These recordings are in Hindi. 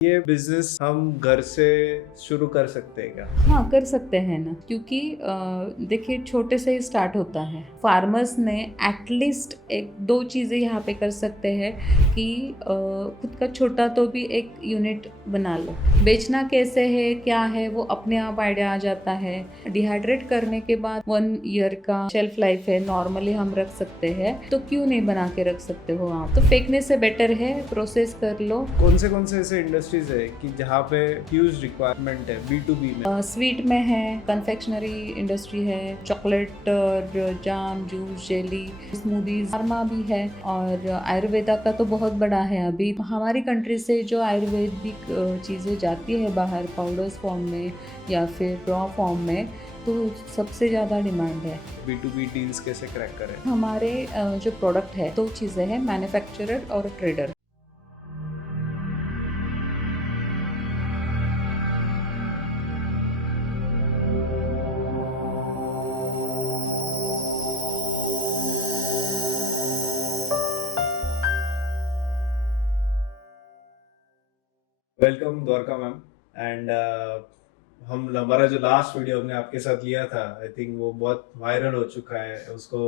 ये बिजनेस हम घर से शुरू कर सकते हैं क्या? हाँ, कर सकते हैं ना, क्योंकि देखिए छोटे से ही स्टार्ट होता है। फार्मर्स ने एटलीस्ट एक दो चीज़ें यहाँ पे कर सकते हैं कि खुद का छोटा तो भी एक यूनिट बना लो। बेचना कैसे है, क्या है, वो अपने आप आइडिया आ जाता है। डिहाइड्रेट करने के बाद 1 ईयर का शेल्फ लाइफ है, नॉर्मली हम रख सकते हैं, तो क्यों नहीं बना के रख सकते हो आप? तो फेंकने से बेटर है प्रोसेस कर लो। कौन से ऐसे इंडस्ट्रीज है कि जहाँ पे ह्यूज रिक्वायरमेंट है B2B में? स्वीट में है, कन्फेक्शनरी इंडस्ट्री है, चॉकलेट और जाम, जूस, जेली, स्मूदीज, फार्मा भी है, और आयुर्वेदा का तो बहुत बड़ा है। अभी हमारी कंट्री से जो आयुर्वेदिक चीज़ें जाती है बाहर पाउडर्स फॉर्म में या फिर रॉ फॉर्म में, तो सबसे ज़्यादा डिमांड है। B2B डील्स कैसे क्रैक करें? हमारे जो प्रोडक्ट है, दो चीज़ें हैं, मैन्युफैक्चरर और trader. Welcome Dwarka ma'am. And हम हमारा जो लास्ट वीडियो हमने आपके साथ लिया था, आई थिंक वो बहुत वायरल हो चुका है। उसको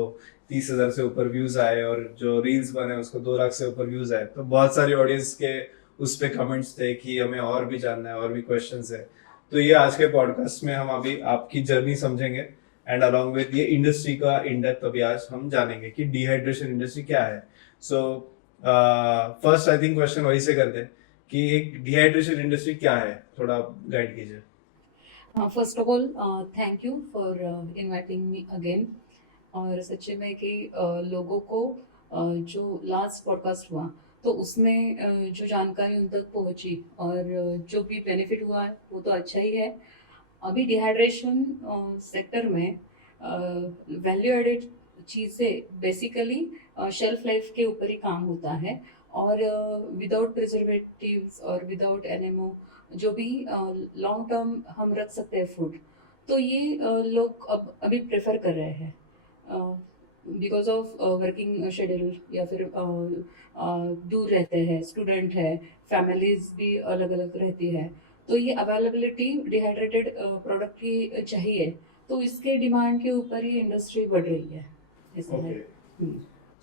30,000 से ऊपर व्यूज आए और जो रील्स बने उसको 2 लाख से ऊपर व्यूज आए। तो बहुत सारी ऑडियंस के उस पे कमेंट्स थे कि हमें और भी जानना है, और भी क्वेश्चंस है। तो ये आज के पॉडकास्ट में हम अभी आपकी जर्नी समझेंगे एंड अलॉन्ग विद ये इंडस्ट्री का इन डेप्थ अभी आज हम जानेंगे कि डिहाइड्रेशन इंडस्ट्री क्या है। So first I think question वही से करते हैं कि एक डिहाइड्रेशन इंडस्ट्री क्या है, थोड़ा गाइड कीजिए। First of all thank you for inviting me again. और सच्चे में कि लोगों को जो लास्ट पॉडकास्ट हुआ तो उसमें जो जानकारी उन तक पहुंची और जो भी बेनिफिट हुआ है वो तो अच्छा ही है। अभी डिहाइड्रेशन सेक्टर में वैल्यू एडेड चीज़ें बेसिकली शेल्फ लाइफ के ऊपर ही काम होता है, और विदाउट प्रिजर्वेटिव्स और विदाउट एनएमओ जो भी लॉन्ग टर्म हम रख सकते हैं फूड, तो ये लोग अब अभी प्रेफर कर रहे हैं बिकॉज ऑफ वर्किंग शेड्यूल, या फिर दूर रहते हैं, स्टूडेंट है, फैमिलीज भी अलग अलग रहती है, तो ये अवेलेबिलिटी डिहाइड्रेटेड प्रोडक्ट की चाहिए, तो इसके डिमांड के ऊपर ही इंडस्ट्री बढ़ रही है, ऐसा है।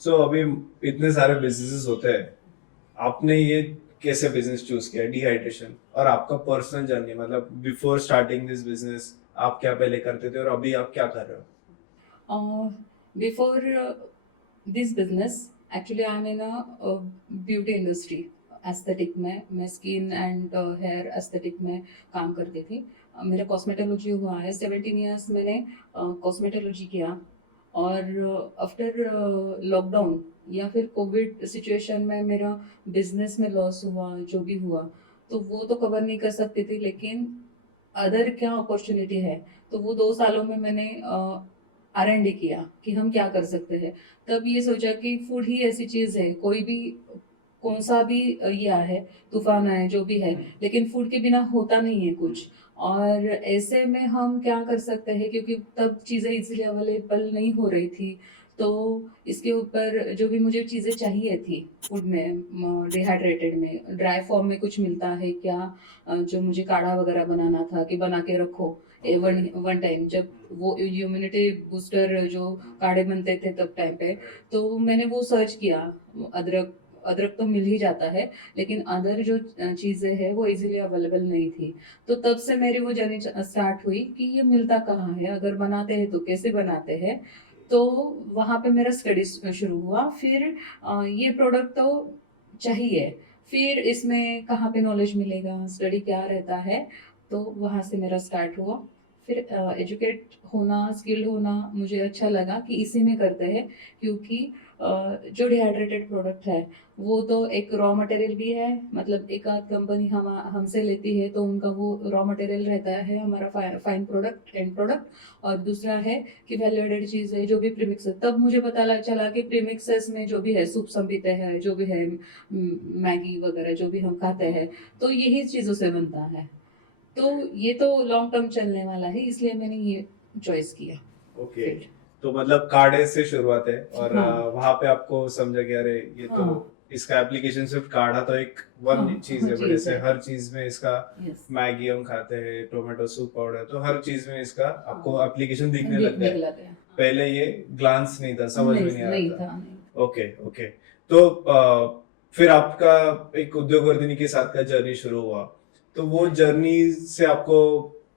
सो अभी इतने सारे बिजनेसेस होते हैं, आपने ये कैसे बिजनेस चूज किया डिहाइड्रेशन, और आपका पर्सनल जर्नी, मतलब बिफोर स्टार्टिंग दिस बिजनेस आप क्या पहले करते थे और अभी आप क्या कर रहे हो? Before this business actually I am in a beauty industry, aesthetic में मैं स्किन एंड हेयर एस्थेटिक में काम करती थी। मेरा कॉस्मेटोलॉजी हुआ है, 17 ईयर्स मैंने कॉस्मेटोलॉजी किया। और आफ्टर लॉकडाउन या फिर कोविड सिचुएशन में मेरा बिजनेस में लॉस हुआ, जो भी हुआ तो वो तो कवर नहीं कर सकती थी, लेकिन अदर क्या अपॉर्चुनिटी है, तो वो 2 सालों में मैंने R&D किया कि हम क्या कर सकते हैं। तब ये सोचा कि फूड ही ऐसी चीज़ है, कोई भी कौन सा भी ये आए, तूफान आए, जो भी है, लेकिन फूड के बिना होता नहीं है कुछ। और ऐसे में हम क्या कर सकते हैं, क्योंकि तब चीज़ें इजीली अवेलेबल नहीं हो रही थी, तो इसके ऊपर जो भी मुझे चीज़ें चाहिए थी फूड में, डिहाइड्रेटेड में ड्राई फॉर्म में कुछ मिलता है क्या, जो मुझे काढ़ा वगैरह बनाना था कि बना के रखो वन वन टाइम, जब वो इम्यूनिटी बूस्टर जो काढ़े बनते थे तब टाइम पे, तो मैंने वो सर्च किया। अदरक अदरक तो मिल ही जाता है, लेकिन अदर जो चीज़ें हैं वो इजीली अवेलेबल नहीं थी। तो तब से मेरी वो जर्नी स्टार्ट हुई कि ये मिलता कहाँ है, अगर बनाते हैं तो कैसे बनाते हैं। तो वहाँ पे मेरा स्टडी शुरू हुआ। फिर ये प्रोडक्ट तो चाहिए, फिर इसमें कहाँ पे नॉलेज मिलेगा, स्टडी क्या रहता है, तो वहाँ से मेरा स्टार्ट हुआ। फिर एजुकेट होना, स्किल्ड होना मुझे अच्छा लगा कि इसी में करते हैं, क्योंकि जो डिहाइड्रेटेड प्रोडक्ट है वो तो एक रॉ मटेरियल भी है, मतलब एक आध कंपनी हमसे लेती है तो उनका वो रॉ मटेरियल रहता है हमारा फाइन प्रोडक्ट, एंड प्रोडक्ट। और दूसरा है कि वैल्यू एडेड चीज़ है, जो भी प्रीमिक्स है, तब मुझे पता चला कि प्रीमिक्सेस में जो भी है, सूप संपीते हैं, जो भी है, मैगी वगैरह जो भी हम खाते हैं, तो यही चीज़ों से बनता है। तो ये तो लॉन्ग टर्म चलने वाला है, इसलिए मैंने ये चॉइस किया। ओके फिर तो मतलब काढ़े से शुरुआत है और हाँ वहां पे आपको समझा कि अरे ये तो हाँ इसका एप्लीकेशन सिर्फ काढ़ा तो एक वन हाँ, चीज है, बट चीज ऐसे है। हर चीज में इसका यस। मैगी हम खाते हैं, टोमेटो सूप पाउडर, तो हर चीज में इसका आपको एप्लीकेशन दिखने लग देखने गया के है। लगे। पहले ये ग्लांस नहीं था, समझ में नहीं नहीं नहीं आता। था, नहीं। Okay okay. तो फिर आपका एक उद्योग वर्धिनी के साथ का जर्नी शुरू हुआ, तो वो जर्नी से आपको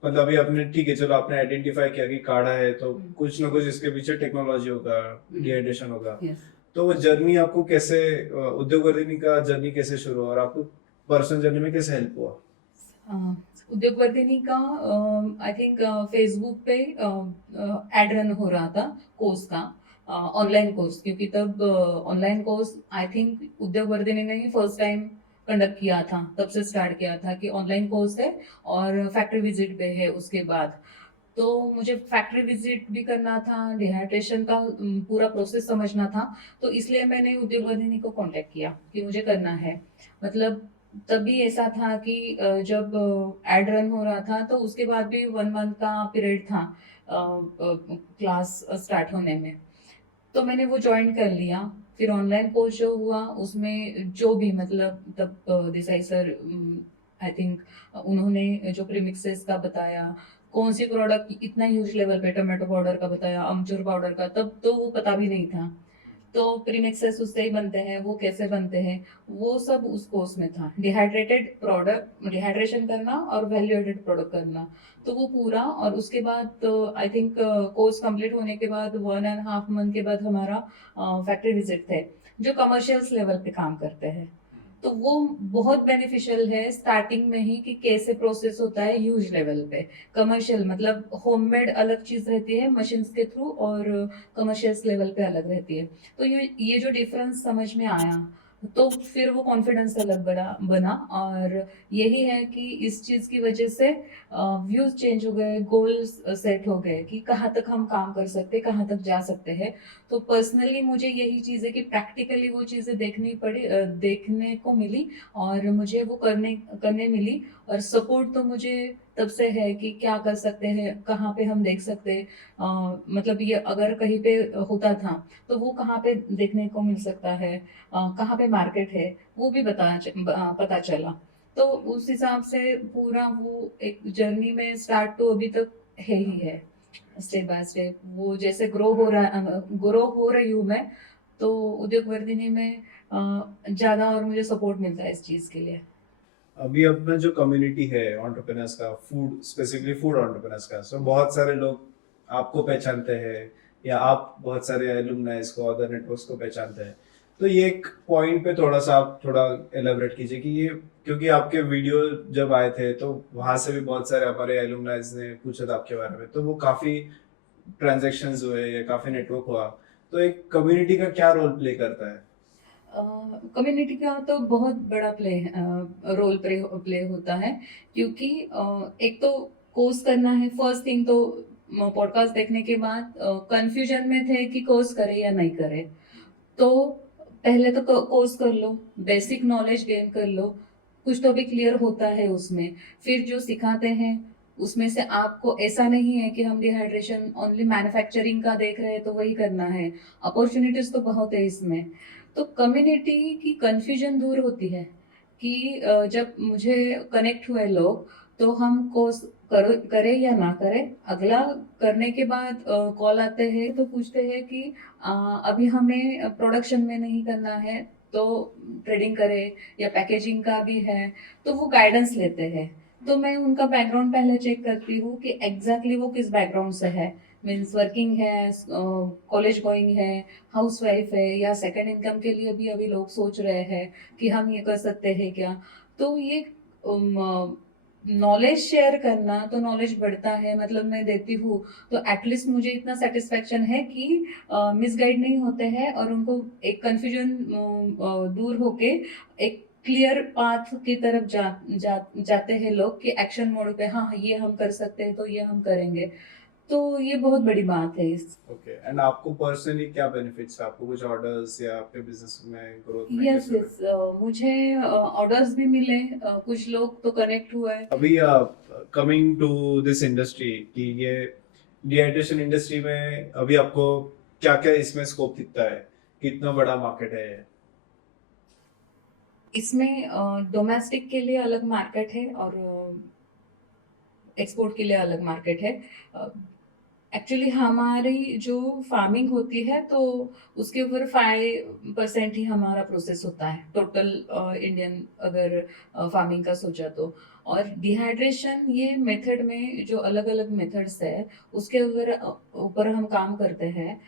मतलब अभी आपने ठीक है चलो आपने आइडेंटिफाई किया कि काढ़ा है तो कुछ ना कुछ इसके पीछे टेक्नोलॉजी होगा, डिहाइड्रेशन होगा, यस। तो वो जर्नी आपको कैसे उद्योग वर्धिनी का जर्नी कैसे शुरू हुआ और आपको पर्सनल जर्नी में कैसे हेल्प हुआ? उद्योग वर्धिनी का आई थिंक फेसबुक पे एड रन हो रहा था कोर्स का, ऑनलाइन कोर्स, क्योंकि तब ऑनलाइन कोर्स आई थिंक उद्योग वर्धिनी ने ही फर्स्ट टाइम कंडक्ट किया था, तब से स्टार्ट किया था कि ऑनलाइन कोर्स है और फैक्ट्री विजिट पे है उसके बाद। तो मुझे फैक्ट्री विजिट भी करना था, डिहाइड्रेशन का पूरा प्रोसेस समझना था, तो इसलिए मैंने उद्योग वर्धिनी को कांटेक्ट किया कि मुझे करना है। मतलब तभी ऐसा था कि जब एड रन हो रहा था तो उसके बाद भी 1 मंथ का पीरियड था क्लास स्टार्ट होने में, तो मैंने वो ज्वाइन कर लिया। फिर ऑनलाइन कोर्स जो हुआ उसमें जो भी मतलब तब देसाई सर आई थिंक उन्होंने जो प्रीमिक्सेस का बताया, कौन सी प्रोडक्ट इतना ह्यूज लेवल पे, टोमेटो पाउडर का बताया, अमचूर पाउडर का, तब तो वो पता भी नहीं था। तो प्रीमिक्सेस उससे ही बनते हैं, वो कैसे बनते हैं, वो सब उस कोर्स में था। डिहाइड्रेटेड प्रोडक्ट, डिहाइड्रेशन करना और वैल्यू एडेड प्रोडक्ट करना, तो वो पूरा। और उसके बाद आई थिंक कोर्स कंप्लीट होने के बाद 1.5 मंथ के बाद हमारा फैक्ट्री विजिट थे, जो कमर्शियल्स लेवल पे काम करते हैं। तो वो बहुत बेनिफिशियल है स्टार्टिंग में ही कि कैसे प्रोसेस होता है ह्यूज लेवल पे। कमर्शियल मतलब होममेड अलग चीज रहती है मशीन्स के थ्रू, और कमर्शियल्स लेवल पे अलग रहती है। तो ये जो डिफरेंस समझ में आया, तो फिर वो कॉन्फिडेंस अलग बना। और यही है कि इस चीज की वजह से व्यूज चेंज हो गए, गोल्स सेट हो गए कि कहाँ तक हम काम कर सकते हैं, कहाँ तक जा सकते हैं। तो पर्सनली मुझे यही चीज़ है कि प्रैक्टिकली वो चीज़ें देखने को मिली, और मुझे वो करने करने मिली। और सपोर्ट तो मुझे तब से है कि क्या कर सकते हैं, कहाँ पे हम देख सकते हैं। मतलब ये अगर कहीं पे होता था तो वो कहाँ पे देखने को मिल सकता है, कहाँ पे मार्केट है, वो भी पता चला। तो उस हिसाब से पूरा वो एक जर्नी में स्टार्ट तो अभी तक है ही है, स्टेप बाय स्टेप। वो जैसे ग्रो हो रही हूँ मैं, तो उद्योग वर्धिनी में ज्यादा और मुझे सपोर्ट मिलता है इस चीज के लिए। अभी अपना जो कम्युनिटी है एंटरप्रेन्योर्स का, फूड स्पेसिफिकली फूड एंटरप्रेन्योर्स का, सो बहुत सारे लोग आपको पहचानते हैं या आप बहुत सारे एलुमनाइज को, अदर नेटवर्क्स को पहचानते हैं। तो ये एक पॉइंट पे थोड़ा सा आप थोड़ा एलेबरेट कीजिए कि ये, क्योंकि आपके वीडियो जब आए थे तो वहां से भी बहुत सारे हमारे एलुमनाइज ने पूछा था आपके बारे में, तो वो काफी ट्रांजेक्शंस हुए या काफी नेटवर्क हुआ। तो एक कम्युनिटी का क्या रोल प्ले करता है? कम्युनिटी का तो बहुत बड़ा रोल प्ले होता है, क्योंकि एक तो कोर्स करना है फर्स्ट थिंग। तो पॉडकास्ट देखने के बाद कंफ्यूजन में थे कि कोर्स करे या नहीं करे, तो पहले तो कोर्स कर लो, बेसिक नॉलेज गेन कर लो, कुछ तो भी क्लियर होता है उसमें। फिर जो सिखाते हैं उसमें से आपको ऐसा नहीं है कि हम डिहाइड्रेशन ओनली मैन्युफैक्चरिंग का देख रहे हैं तो वही करना है, अपॉर्चुनिटीज तो बहुत है इसमें। तो कम्युनिटी की कंफ्यूजन दूर होती है कि जब मुझे कनेक्ट हुए लोग, तो हम कोर्स करें या ना करें। अगला करने के बाद कॉल आते हैं तो पूछते हैं कि अभी हमें प्रोडक्शन में नहीं करना है, तो ट्रेडिंग करें या पैकेजिंग का भी है, तो वो गाइडेंस लेते हैं। तो मैं उनका बैकग्राउंड पहले चेक करती हूँ कि एग्जैक्टली वो किस बैकग्राउंड से है, मीन्स वर्किंग है, कॉलेज गोइंग है, हाउस वाइफ है, या सेकंड इनकम के लिए भी अभी लोग सोच रहे हैं कि हम ये कर सकते हैं क्या। तो ये नॉलेज शेयर करना, तो नॉलेज बढ़ता है, मतलब मैं देती हूँ तो एटलीस्ट मुझे इतना सेटिस्फेक्शन है कि मिसगाइड नहीं होते हैं, और उनको एक कंफ्यूजन दूर होके एक क्लियर पाथ की तरफ जाते हैं लोग कि एक्शन मोड पे, हाँ ये हम कर सकते हैं तो ये हम करेंगे। तो ये बहुत बड़ी बात है इस। ओके, एंड आपको पर्सनली क्या बेनिफिट्स है? आपको कुछ ऑर्डर्स या आपके बिजनेस में ग्रोथ में यस कैसे? यस, मुझे ऑर्डर्स भी मिले, कुछ लोग तो कनेक्ट हुए। अभी कमिंग टू दिस इंडस्ट्री कि ये डिहाइड्रेशन इंडस्ट्री में अभी आपको क्या क्या इसमें स्कोप दिखता है, कितना बड़ा मार्केट है? इसमें डोमेस्टिक के लिए अलग मार्केट है और एक्सपोर्ट के लिए अलग मार्केट है। एक्चुअली हमारी जो फार्मिंग होती है तो उसके ऊपर 5% ही हमारा प्रोसेस होता है टोटल इंडियन अगर फार्मिंग का सोचा तो। और डिहाइड्रेशन ये मेथड में जो अलग अलग मेथड्स है उसके ऊपर हम काम करते हैं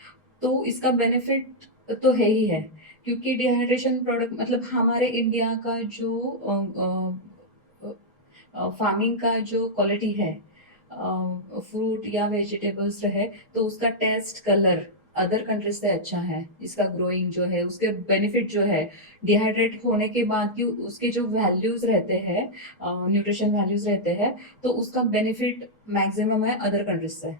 तो इसका बेनिफिट तो है ही है, क्योंकि डिहाइड्रेशन प्रोडक्ट मतलब हमारे इंडिया का जो फार्मिंग का जो क्वालिटी है फ्रूट या वेजिटेबल्स है तो उसका टेस्ट कलर अदर कंट्रीज से अच्छा है। इसका ग्रोइंग जो है उसके बेनिफिट जो है डिहाइड्रेट होने के बाद की उसके जो वैल्यूज रहते हैं, न्यूट्रिशन वैल्यूज रहते हैं, तो उसका बेनिफिट मैक्सिमम है अदर कंट्रीज से।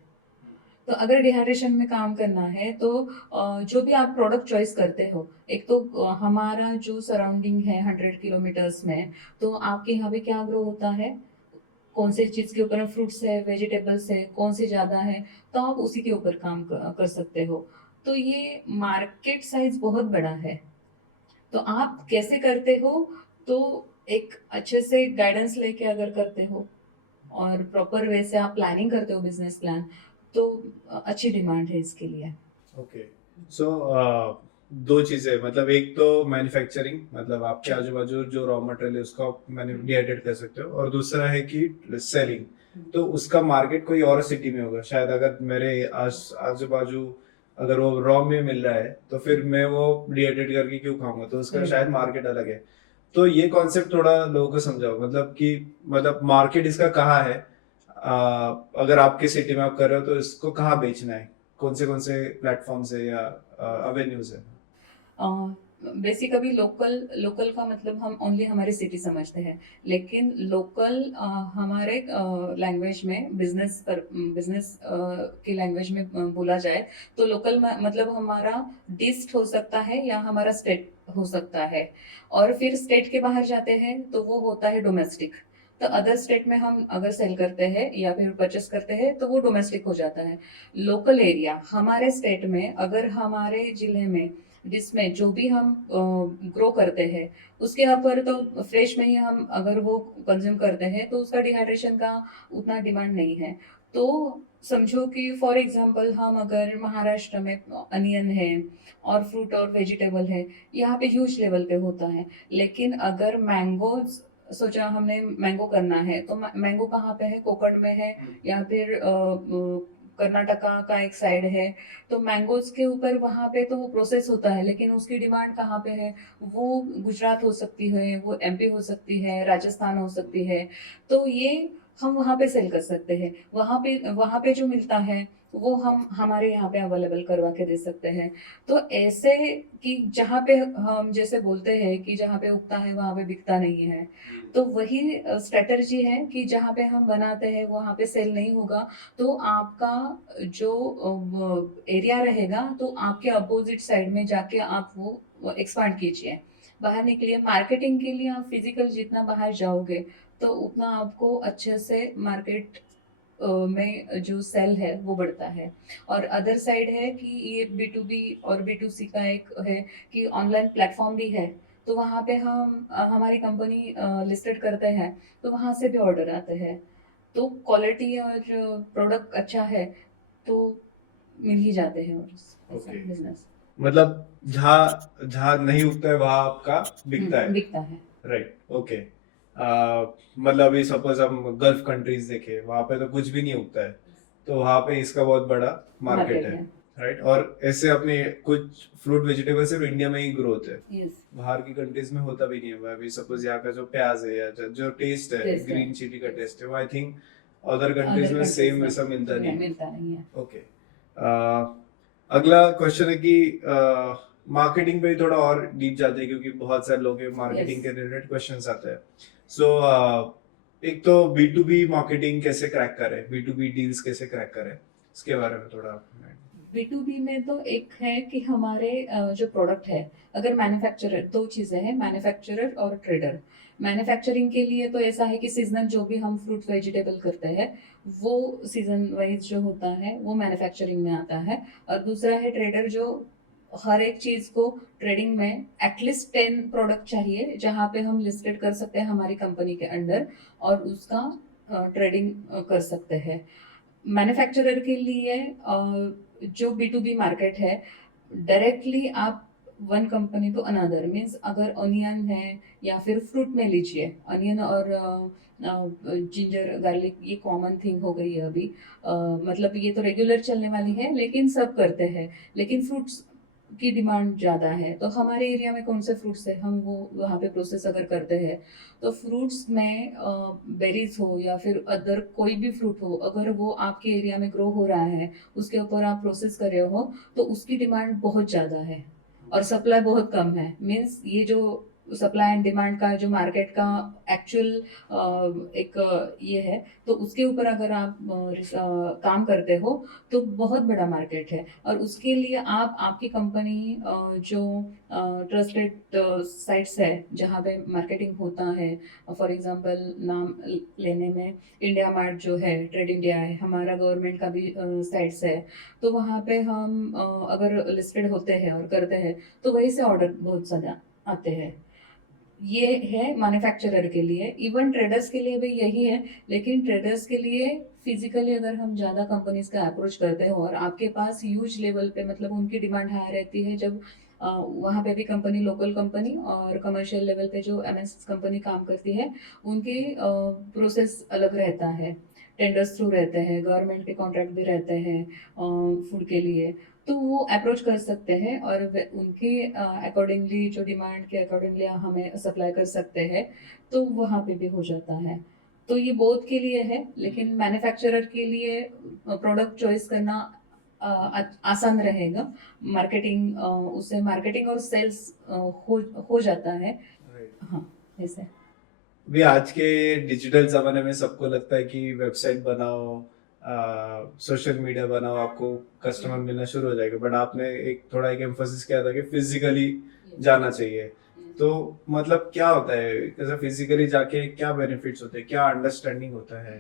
तो अगर डिहाइड्रेशन में काम करना है तो जो भी आप प्रोडक्ट चॉइस करते हो, एक तो हमारा जो सराउंडिंग है 100 किलोमीटर्स में, तो आपके यहाँ पे क्या ग्रो होता है, कौन से चीज के ऊपर फ्रूट्स है वेजिटेबल्स है कौन से ज्यादा है, तो आप उसी के ऊपर काम कर सकते हो। तो ये मार्केट साइज बहुत बड़ा है। तो आप कैसे करते हो, तो एक अच्छे से गाइडेंस लेके अगर करते हो और प्रॉपर वे से आप प्लानिंग करते हो बिजनेस प्लान, तो अच्छी डिमांड है इसके लिए। ओके। सो दो चीजें, मतलब एक तो मैन्युफैक्चरिंग, मतलब आपके आजू बाजू जो रॉ मटेरियल है उसको आप डिहाइड्रेट कर सकते हो, और दूसरा है कि सेलिंग। तो उसका मार्केट कोई और सिटी में होगा शायद, अगर मेरे आजू बाजू अगर वो रॉ में मिल रहा है तो फिर मैं वो डिहाइड्रेट करके क्यों खाऊंगा, तो उसका शायद मार्केट अलग है। तो ये कॉन्सेप्ट थोड़ा लोगों को समझाओ, मतलब कि मतलब मार्केट इसका कहाँ है, अगर आपके सिटी में आप कर रहे हो तो इसको कहाँ बेचना है, कौन से प्लेटफॉर्म्स है या अवेन्यूज है। बेसिकली लोकल लोकल का मतलब हम ओनली हमारी सिटी समझते हैं, लेकिन लोकल हमारे लैंग्वेज में बिजनेस की लैंग्वेज में बोला जाए तो लोकल मतलब हमारा डिस्ट हो सकता है या हमारा स्टेट हो सकता है। और फिर स्टेट के बाहर जाते हैं तो वो होता है डोमेस्टिक। तो अदर स्टेट में हम अगर सेल करते हैं या फिर परचेस करते हैं तो वो डोमेस्टिक हो जाता है। लोकल एरिया हमारे स्टेट में अगर हमारे जिले में जिसमें जो भी हम ग्रो करते हैं उसके ऊपर तो फ्रेश में ही हम अगर वो कंज्यूम करते हैं तो उसका डिहाइड्रेशन का उतना डिमांड नहीं है। तो समझो कि फॉर एग्जांपल हम अगर महाराष्ट्र में अनियन है और फ्रूट और वेजिटेबल है, यहाँ पे ह्यूज लेवल पे होता है। लेकिन अगर मैंगो सोचा हमने मैंगो करना है तो मैंगो कहाँ पे है, कोकण में है या फिर कर्नाटका का एक साइड है। तो मैंगोज के ऊपर वहां पे तो वो प्रोसेस होता है, लेकिन उसकी डिमांड कहाँ पे है, वो गुजरात हो सकती है, वो एमपी हो सकती है, राजस्थान हो सकती है। तो ये हम वहां पे सेल कर सकते हैं, वहां पे जो मिलता है वो हम हमारे यहाँ पे अवेलेबल करवा के दे सकते हैं। तो ऐसे कि जहाँ पे हम जैसे बोलते हैं कि जहाँ पे उगता है वहां पे बिकता नहीं है, तो वही स्ट्रेटजी है कि जहाँ पे हम बनाते हैं वहां पे सेल नहीं होगा, तो आपका जो एरिया रहेगा तो आपके अपोजिट साइड में जाके आप वो एक्सपांड कीजिए, बाहर निकलिए। मार्केटिंग के लिए आप फिजिकल जितना बाहर जाओगे तो उतना आपको अच्छे से मार्केट में जो सेल है वो बढ़ता है। और अदर साइड है कि ये B2B और B2C का एक है कि ऑनलाइन प्लेटफॉर्म भी है। तो वहाँ पे हम हमारी कंपनी लिस्टेड करते हैं तो वहाँ से भी ऑर्डर आते हैं। तो क्वालिटी और प्रोडक्ट अच्छा है तो मिल ही जाते हैं और ओके। बिजनेस मतलब जहाँ जहाँ नहीं उगता है वहां आपका बिकता है। बिकता है। Right, okay. मतलब अभी सपोज हम गल्फ कंट्रीज देखे, वहां पे तो कुछ भी नहीं उगता है, तो वहां पे इसका बहुत बड़ा मार्केट मार्केट है। है। राइट, और ऐसे अपने कुछ फ्रूट वेजिटेबल सिर्फ इंडिया में ही ग्रो होते हैं, यस। बाहर की कंट्रीज में होता भी नहीं है। अभी सपोज यहाँ का जो प्याज है या जो टेस्ट है, टेस्ट है। ग्रीन चिली का टेस्ट है, वो I think other countries other में कंट्रीज सेम में वैसा मिलता नहीं है। मिलता नहीं है। ओके। अगला क्वेश्चन है कि मार्केटिंग पे ही थोड़ा और डीप जाते हैं, क्योंकि बहुत सारे लोग मार्केटिंग के रिलेटेड क्वेश्चंस आते हैं। सो एक तो B2B मार्केटिंग कैसे क्रैक करें, B2B डील्स कैसे क्रैक करें, इसके बारे में थोड़ा। B2B में तो एक है कि हमारे जो प्रोडक्ट है, अगर मैन्युफैक्चरर, दो चीज़ें हैं, मैन्युफैक्चरर और ट्रेडर। मैन्युफैक्चरिंग के लिए तो ऐसा है कि सीजनल जो भी हम फ्रूट वेजिटेबल करते हैं वो सीजन वाइज जो होता है वो मैन्युफैक्चरिंग में आता है। और दूसरा है ट्रेडर जो हर एक चीज को ट्रेडिंग में एटलीस्ट 10 प्रोडक्ट चाहिए जहाँ पे हम लिस्टेड कर सकते हैं हमारी कंपनी के अंडर और उसका ट्रेडिंग कर सकते हैं। मैन्युफैक्चरर के लिए जो B2B मार्केट है, डायरेक्टली आप one company to another means अगर अनियन है या फिर फ्रूट में लीजिए, अनियन और जिंजर गार्लिक ये कॉमन थिंग हो गई है अभी। मतलब ये तो रेगुलर चलने वाली है लेकिन सब करते हैं, लेकिन फ्रूट्स की डिमांड ज़्यादा है। तो हमारे एरिया में कौन से फ्रूट्स है हम वो वहाँ पे प्रोसेस अगर करते हैं तो फ्रूट्स में बेरीज हो या फिर अदर कोई भी फ्रूट हो, अगर वो आपके एरिया में ग्रो हो रहा है, उसके ऊपर आप प्रोसेस कर रहे हो तो उसकी डिमांड बहुत ज़्यादा है और सप्लाई बहुत कम है। मीन्स ये जो सप्लाई एंड डिमांड का जो मार्केट का एक्चुअल एक ये है, तो उसके ऊपर अगर आप काम करते हो तो बहुत बड़ा मार्केट है। और उसके लिए आप आपकी कंपनी जो ट्रस्टेड साइट्स है जहाँ पे मार्केटिंग होता है, फॉर एग्जांपल नाम लेने में इंडिया मार्ट जो है, ट्रेड इंडिया है, हमारा गवर्नमेंट का भी साइट्स है, तो वहाँ पे हम अगर लिस्टेड होते हैं और करते हैं तो वहीं से ऑर्डर बहुत ज़्यादा आते हैं। ये है मैन्युफैक्चरर के लिए। इवन ट्रेडर्स के लिए भी यही है, लेकिन ट्रेडर्स के लिए फिजिकली अगर हम ज़्यादा कंपनीज का अप्रोच करते हैं और आपके पास ह्यूज लेवल पे मतलब उनकी डिमांड हाई रहती है, जब वहाँ पे भी कंपनी लोकल कंपनी और कमर्शियल लेवल पे जो एमएनसी कंपनी काम करती है उनके प्रोसेस अलग रहता है, टेंडर्स थ्रू रहते हैं, गवर्नमेंट के कॉन्ट्रैक्ट भी रहते हैं फूड के लिए, तो वो अप्रोच कर सकते हैं और उनके अकॉर्डिंगली जो डिमांड के अकॉर्डिंगली हमें सप्लाई कर सकते हैं, तो वहाँ पे भी हो जाता है। तो ये बोथ के लिए है, लेकिन मैन्युफैक्चरर के लिए प्रोडक्ट चॉइस करना आसान रहेगा। मार्केटिंग उससे मार्केटिंग और सेल्स हो जाता है। Right. हाँ, ऐसे। अभी आज के डिजिटल जमाने में सबको लगता है कि वेबसाइट बनाओ, सोशल मीडिया बनाओ, आपको कस्टमर मिलना शुरू हो जाएगा, बट आपने एक एम्फोसिस किया था कि फिजिकली जाना चाहिए। तो मतलब क्या होता है, कैसे फिजिकली जाके क्या बेनिफिट्स होते हैं, क्या अंडरस्टैंडिंग होता है?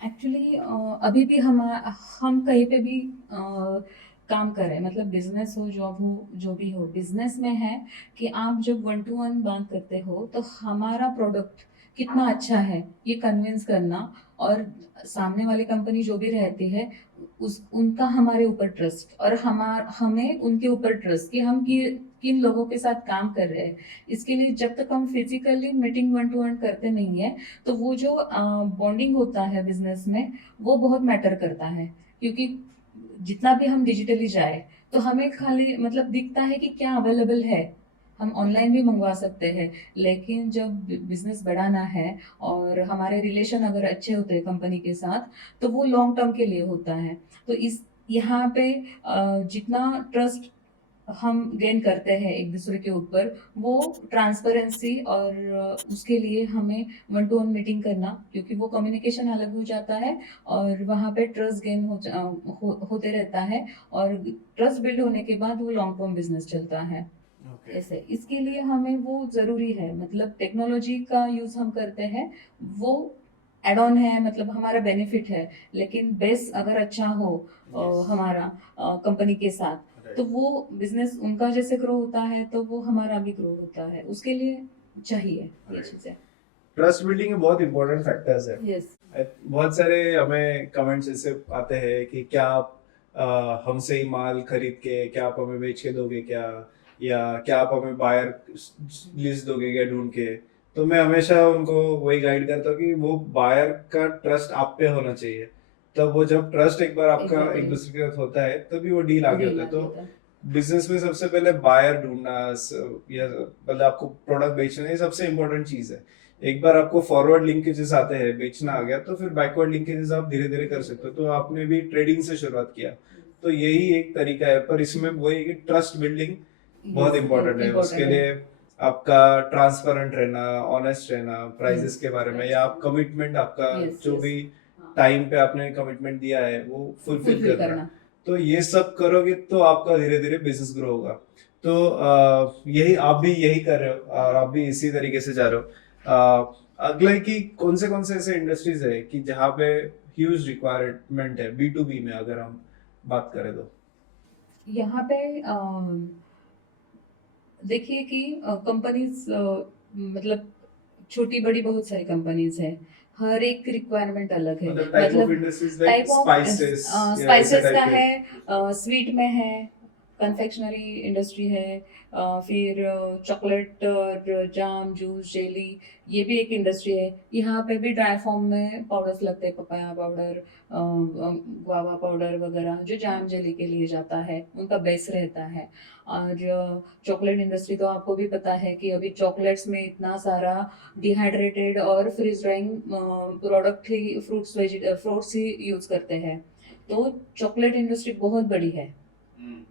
एक्चुअली अभी भी हम कहीं पे भी काम कर रहे हैं, मतलब बिजनेस हो, जॉब हो, जो भी हो, बिजनेस में है कि आप जब वन टू वन बात करते हो तो हमारा प्रोडक्ट कितना अच्छा है ये कन्विंस करना, और सामने वाली कंपनी जो भी रहती है उस उनका हमारे ऊपर ट्रस्ट और हमें उनके ऊपर ट्रस्ट कि हम किन लोगों के साथ काम कर रहे हैं। इसके लिए जब तक हम physically meeting one two one करते नहीं है तो वो जो बॉन्डिंग होता है बिजनेस में वो बहुत मैटर करता है, क्योंकि जितना भी हम डिजिटली जाए तो हमें खाली मतलब दिखता है कि क्या अवेलेबल है, हम ऑनलाइन भी मंगवा सकते हैं, लेकिन जब बिजनेस बढ़ाना है और हमारे रिलेशन अगर अच्छे होते हैं कंपनी के साथ तो वो लॉन्ग टर्म के लिए होता है। तो इस यहाँ पे जितना ट्रस्ट हम गेन करते हैं एक दूसरे के ऊपर, वो ट्रांसपेरेंसी और उसके लिए हमें वन टू वन मीटिंग करना, क्योंकि वो कम्युनिकेशन अलग हो जाता है और वहाँ पे ट्रस्ट गेन होते रहता है, और ट्रस्ट बिल्ड होने के बाद वो लॉन्ग टर्म बिजनेस चलता है। ओके। ऐसे इसके लिए हमें वो ज़रूरी है, मतलब टेक्नोलॉजी का यूज़ हम करते हैं वो एड ऑन है, मतलब हमारा बेनिफिट है, लेकिन बेस अगर अच्छा हो Yes. हमारा कंपनी के साथ, तो Right. वो बिजनेस उनका जैसे ग्रो होता है तो वो हमारा भी ग्रो होता है, उसके लिए चाहिए ये Right. चीज़ें। ट्रस्ट बिल्डिंग में बहुत इंपॉर्टेंट फैक्टर्स है। यस। बहुत सारे हमें कमेंट्स ऐसे आते हैं कि क्या आप हमसे ही माल खरीद के क्या आप हमें बेच के दोगे क्या, या क्या आप हमें बायर लिस्ट दोगे क्या ढूंढ के। तो मैं हमेशा उनको वही गाइड करता हूँ कि वो बायर का ट्रस्ट आप पे होना चाहिए। तब वो जब ट्रस्ट एक बार आपका Exactly. एक दूसरे के साथ होता है तभी वो डील आगे डील होता है। आगे तो होता है। बिजनेस में सबसे पहले बायर ढूंढना या मतलब आपको प्रोडक्ट बेचना, ये सबसे इम्पोर्टेंट चीज है। एक बार आपको फॉरवर्ड लिंकेजेस आते हैं, बेचना आ गया, तो फिर बैकवर्ड लिंकेजेस आप धीरे धीरे कर सकते हो। तो आपने भी ट्रेडिंग से शुरुआत किया, तो यही एक तरीका है, पर इसमें वही है कि ट्रस्ट बिल्डिंग बहुत Yes, इंपॉर्टेंट है। उसके important है। लिए आपका ट्रांसपेरेंट रहना, ऑनेस्ट रहना प्राइजेस के बारे में, या आप कमिटमेंट आपका Yes, जो yes. भी हाँ। टाइम पे आपने कमिटमेंट दिया है वो फुलफिल फुलफिल करना। करना। तो ये सब करोगे तो आपका धीरे धीरे बिजनेस ग्रो होगा। तो यही आप भी यही कर रहे हो और आप भी इसी तरीके से जा रहे हो। अगला है कि कौन से ऐसे इंडस्ट्रीज है कि जहाँ पे ह्यूज रिक्वायरमेंट है B2B में, अगर हम बात करें तो? यहाँ पे देखिए कि कंपनीज मतलब छोटी बड़ी बहुत सारी कंपनीज है, हर एक की रिक्वायरमेंट अलग है। मतलब टाइप ऑफ मतलब industries like type of spices या ऐसे स्पाइसेस का टाइप के? है, स्वीट में है, कन्फेक्शनरी इंडस्ट्री है, फिर चॉकलेट और जाम जूस जेली, ये भी एक इंडस्ट्री है। यहाँ पे भी ड्राई फॉर्म में पाउडर्स लगते हैं, पपाया पाउडर, गुआवा पाउडर वगैरह, जो जाम जेली के लिए जाता है, उनका बेस रहता है। और चॉकलेट इंडस्ट्री तो आपको भी पता है कि अभी चॉकलेट्स में इतना सारा डिहाइड्रेटेड और फ्रीज ड्राइंग प्रोडक्ट ही फ्रूट्स ही यूज करते हैं। तो चॉकलेट इंडस्ट्री बहुत बड़ी है,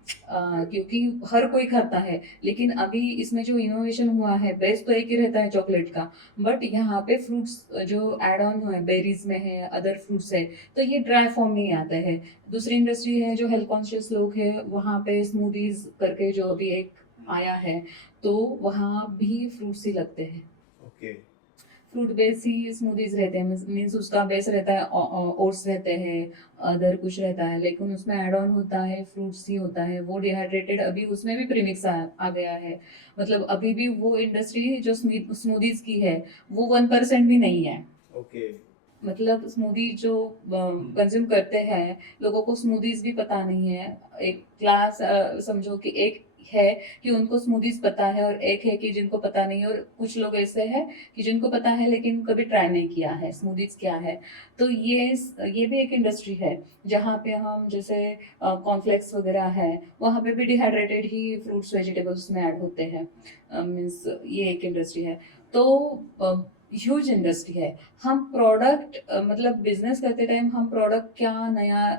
क्योंकि हर कोई खाता है। लेकिन अभी इसमें जो इनोवेशन हुआ है, बेस तो एक ही रहता है चॉकलेट का, बट यहाँ पे फ्रूट्स जो एड ऑन है, बेरीज में है, अदर फ्रूट्स है, तो ये ड्राई फॉर्म में ही आता है। दूसरी इंडस्ट्री है जो हेल्थ कॉन्शियस लोग है, वहाँ पे स्मूदीज करके जो अभी एक आया है, तो वहाँ भी फ्रूट्स ही लगते हैं। ओके। फ्रूट बेस ही स्मूदीज रहते हैं, मीन्स उसका बेस रहता है, ओट्स रहते हैं, अदर कुछ रहता है, लेकिन उसमें ऐड ऑन होता है फ्रूट्स ही होता है, वो डिहाइड्रेटेड। अभी उसमें भी प्रीमिक्स आ गया है। मतलब अभी भी वो इंडस्ट्री जो स्मूदीज की है, वो 1% भी नहीं है। ओके। मतलब स्मूदी जो कंज्यूम करते हैं, लोगों को स्मूदीज भी पता नहीं है। एक क्लास समझो कि एक है कि उनको स्मूदीज पता है, और एक है कि जिनको पता नहीं है, और कुछ लोग ऐसे हैं कि जिनको पता है लेकिन कभी ट्राई नहीं किया है स्मूदीज क्या है। तो ये भी एक इंडस्ट्री है, जहाँ पे हम जैसे कॉर्नफ्लेक्स वगैरह है, वहाँ पे भी डिहाइड्रेटेड ही फ्रूट्स वेजिटेबल्स में ऐड होते हैं। मीन्स ये एक इंडस्ट्री है। तो ह्यूज इंडस्ट्री है। हम प्रोडक्ट मतलब बिजनेस करते टाइम हम प्रोडक्ट क्या नया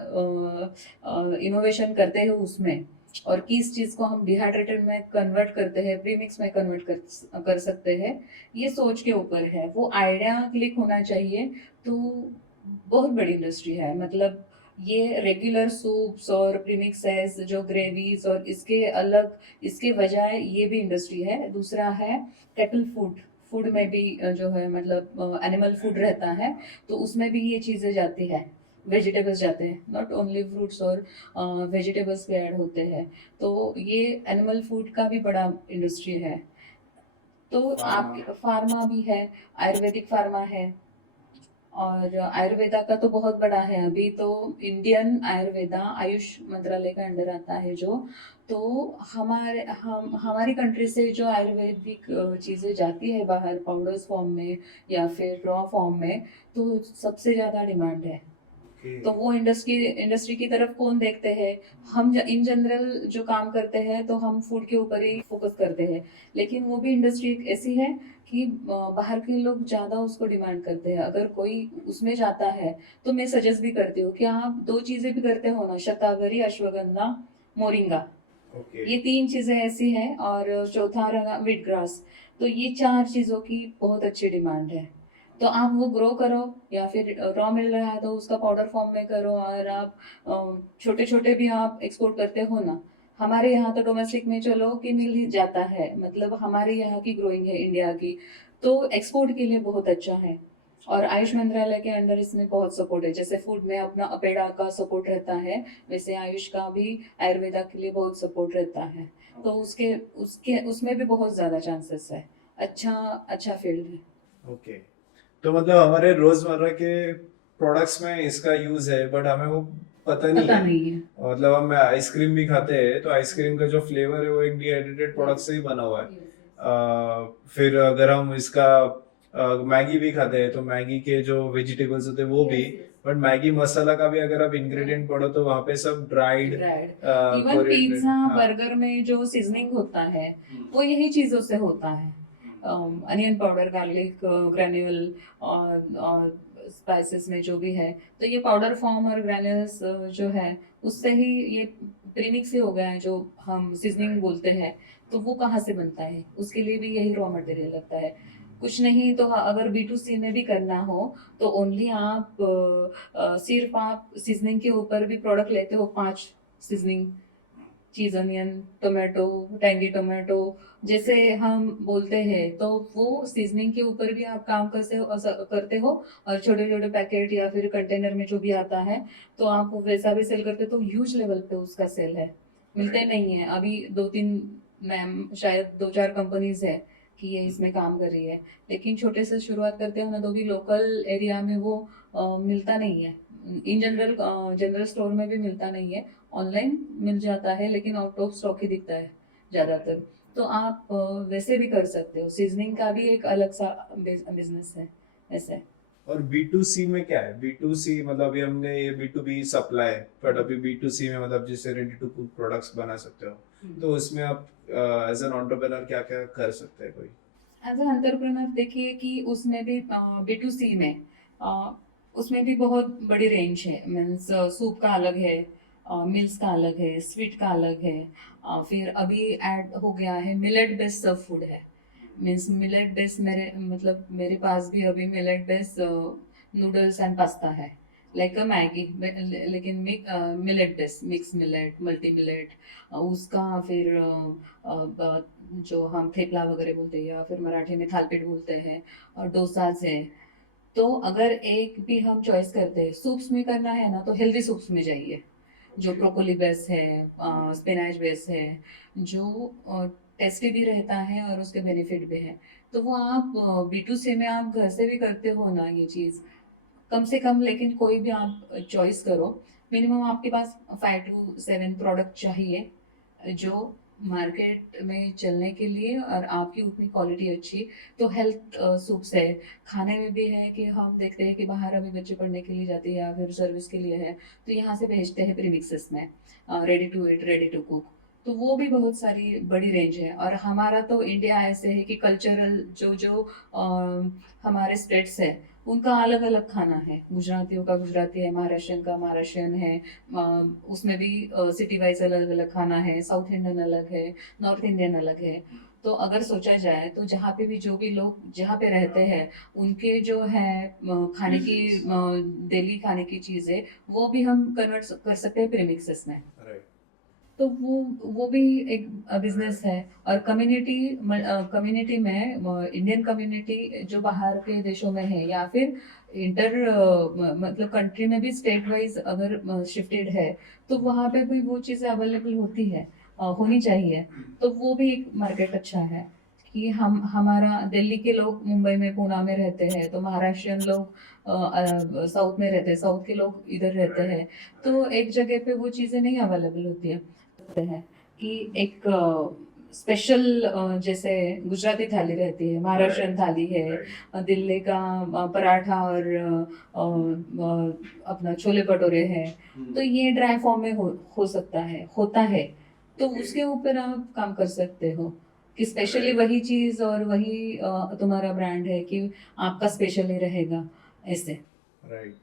इनोवेशन करते हैं उसमें, और किस चीज को हम डिहाइड्रेटेड में कन्वर्ट करते हैं, प्रीमिक्स में कन्वर्ट कर सकते हैं, ये सोच के ऊपर है। वो आइडिया क्लिक होना चाहिए। तो बहुत बड़ी इंडस्ट्री है। मतलब ये रेगुलर सूप्स और प्रीमिक्सेस जो ग्रेवीज और इसके अलग, इसके बजाय ये भी इंडस्ट्री है। दूसरा है केटल फूड, फूड में भी जो है मतलब एनिमल फूड रहता है, तो उसमें भी ये चीज़ें जाती है, वेजिटेबल्स जाते हैं, नॉट ओनली फ्रूट्स, और वेजिटेबल्स भी ऐड होते हैं। तो ये एनिमल फूड का भी बड़ा इंडस्ट्री है। तो आप फार्मा भी है, आयुर्वेदिक फार्मा है, और आयुर्वेदा का तो बहुत बड़ा है। अभी तो इंडियन आयुर्वेदा आयुष मंत्रालय का अंडर आता है जो, तो हमारी कंट्री से जो आयुर्वेदिक चीज़ें जाती है बाहर पाउडर्स फॉर्म में या फिर रॉ फॉर्म में, तो सबसे ज़्यादा डिमांड है। तो वो इंडस्ट्री की तरफ कौन देखते हैं? हम इन जनरल जो काम करते हैं तो हम फूड के ऊपर ही फोकस करते हैं, लेकिन वो भी इंडस्ट्री एक ऐसी है कि बाहर के लोग ज्यादा उसको डिमांड करते हैं। अगर कोई उसमें जाता है तो मैं सजेस्ट भी करती हूँ कि आप 2 चीजें भी करते हो ना, शतावरी, अश्वगंधा, मोरिंगा, ओके। ये 3 चीजें ऐसी हैं, और चौथा रहा वीट ग्रास। तो ये 4 चीजों की बहुत अच्छी डिमांड है। तो आप वो ग्रो करो, या फिर रॉ मिल रहा है तो उसका पाउडर फॉर्म में करो, और आप छोटे छोटे भी आप एक्सपोर्ट करते हो ना। हमारे यहाँ तो डोमेस्टिक में चलो कि मिल ही जाता है, मतलब हमारे यहाँ की ग्रोइंग है इंडिया की, तो एक्सपोर्ट के लिए बहुत अच्छा है। और आयुष मंत्रालय के अंडर इसमें बहुत सपोर्ट है। जैसे फूड में अपना अपेडा का सपोर्ट रहता है, वैसे आयुष का भी आयुर्वेदा के लिए बहुत सपोर्ट रहता है। तो उसके उसके उसमें भी बहुत ज्यादा चांसेस है। अच्छा, अच्छा फील्ड है। ओके। तो मतलब हमारे रोजमर्रा के प्रोडक्ट्स में इसका यूज है, बट हमें वो पता नहीं पता है। नहीं है। मतलब हम आइसक्रीम भी खाते हैं तो आइसक्रीम का जो फ्लेवर है वो एक डिहाइड्रेटेड प्रोडक्ट से ही बना हुआ है। फिर अगर हम इसका मैगी भी खाते हैं तो मैगी के जो वेजिटेबल्स होते हैं वो भी, बट मैगी मसाला का भी अगर आप इंग्रेडिएंट पढ़ो तो वहाँ पे सब dried bread, even coriander. Pizza हाँ। बर्गर में जो सीजनिंग होता है, वो यही चीजों से होता है। अनियन पाउडर, गार्लिक ग्रेन्यूल, और स्पाइसेस में जो भी है, तो ये पाउडर फॉर्म और ग्रेन्यूल्स जो है, उससे ही ये प्रीमिक्स ही हो गया है जो हम सीजनिंग बोलते हैं। तो वो कहाँ से बनता है? उसके लिए भी यही रॉ मटेरियल लगता है। कुछ नहीं तो हाँ, अगर B2C में भी करना हो तो ओनली आप सिर्फ आप सीजनिंग के ऊपर भी प्रोडक्ट लेते हो, 5 सीजनिंग, चीज अनियन, टोमेटो, टैंगी टोमेटो, जैसे हम बोलते हैं, तो वो सीजनिंग के ऊपर भी आप काम करते हो। और छोटे छोटे पैकेट या फिर कंटेनर में जो भी आता है, तो आप वैसा भी सेल करते हो, तो ह्यूज लेवल पे उसका सेल है। मिलते नहीं है अभी, 2-3 मैम शायद 2-4 कंपनीज है कि ये इसमें काम कर रही है, लेकिन छोटे से शुरुआत करते हो ना तो भी लोकल एरिया में वो मिलता नहीं है। इन जनरल जनरल स्टोर में भी मिलता नहीं है, ऑनलाइन मिल जाता है लेकिन आउट ऑफ स्टॉक ही दिखता है ज़्यादातर। तो आप वैसे भी कर सकते हो, सीजनिंग का भी एक अलग सा बिजनेस है ऐसे। और B2C में क्या है? B2C मतलब अभी हमने ये B2B सप्लाई, बट अभी B2C में मतलब जैसे रेडी टू कुक प्रोडक्ट्स बना सकते हो, तो उसमें आप एज एन एंटरप्रेन्योर क्या क्या कर सकते हैं कोई? एज अ एंटरप्रेन्योर देखिए कि उसमें भी B2C में अ, उसमें भी बहुत बड़ी रेंज है। मीन्स सूप का अलग है, मिल्स का अलग है, स्वीट का अलग है। फिर अभी ऐड हो गया है मिलेट बेस्ड सब फूड है। मीन्स मिलेट बेस्ड मेरे मतलब मेरे पास भी अभी millet based noodles and pasta है, लाइक अ मैगी, लेकिन millet based, mix millet, multi millet उसका। फिर जो हम थेपला वगैरह बोलते हैं या फिर मराठी में थालपीठ बोलते हैं, और डोसाज है। तो अगर एक भी हम चॉइस करते हैं सूप्स में करना है ना, तो हेल्दी सूप्स में जाइए, जो ब्रोकोली बेस है, स्पिनाच बेस है, जो टेस्टी भी रहता है और उसके बेनिफिट भी है। तो वो आप B2C में आप घर से भी करते हो ना ये चीज़, कम से कम, लेकिन कोई भी आप चॉइस करो, मिनिमम आपके पास 5 to 7 प्रोडक्ट चाहिए जो मार्केट में चलने के लिए, और आपकी उतनी क्वालिटी अच्छी। तो हेल्थ सूप्स है, खाने में भी है कि हम देखते हैं कि बाहर अभी बच्चे पढ़ने के लिए जाते हैं या फिर सर्विस के लिए है, तो यहाँ से भेजते हैं प्रीमिक्सेस में, ready to eat, ready to cook. तो वो भी बहुत सारी बड़ी रेंज है। और हमारा तो इंडिया ऐसे है कि कल्चरल जो जो हमारे स्टेट्स है उनका अलग अलग खाना है। गुजरातियों का गुजराती है, महाराष्ट्रियन का महाराष्ट्रियन है, उसमें भी सिटी वाइज अलग अलग खाना है, साउथ इंडियन अलग है, नॉर्थ इंडियन अलग है। तो अगर सोचा जाए तो जहाँ पे भी जो भी लोग जहाँ पे रहते हैं उनके जो है खाने की डेली खाने की चीज़ें, वो भी हम कन्वर्ट कर सकते हैं प्रीमिक्सेस में। राइट। तो वो भी एक बिजनेस है। और कम्युनिटी में इंडियन कम्युनिटी जो बाहर के देशों में है या फिर मतलब कंट्री में भी स्टेट वाइज अगर शिफ्टेड है, तो वहाँ पे भी वो चीज़ें अवेलेबल होती है, होनी चाहिए। तो वो भी एक मार्केट अच्छा है कि हम हमारा दिल्ली के लोग मुंबई में पूना में रहते हैं, तो महाराष्ट्रियन लोग साउथ में रहते हैं, साउथ के लोग इधर रहते हैं। तो एक जगह पे वो चीज़ें नहीं अवेलेबल होती है सकते हैं कि एक स्पेशल जैसे गुजराती थाली रहती है, महाराष्ट्रन थाली है, दिल्ली का पराठा और अपना छोले भटूरे है। तो ये ड्राई फॉर्म में हो सकता है, होता है। तो उसके ऊपर आप काम कर सकते हो कि स्पेशली वही चीज़ और वही तुम्हारा ब्रांड है कि आपका स्पेशली रहेगा ऐसे। राइट।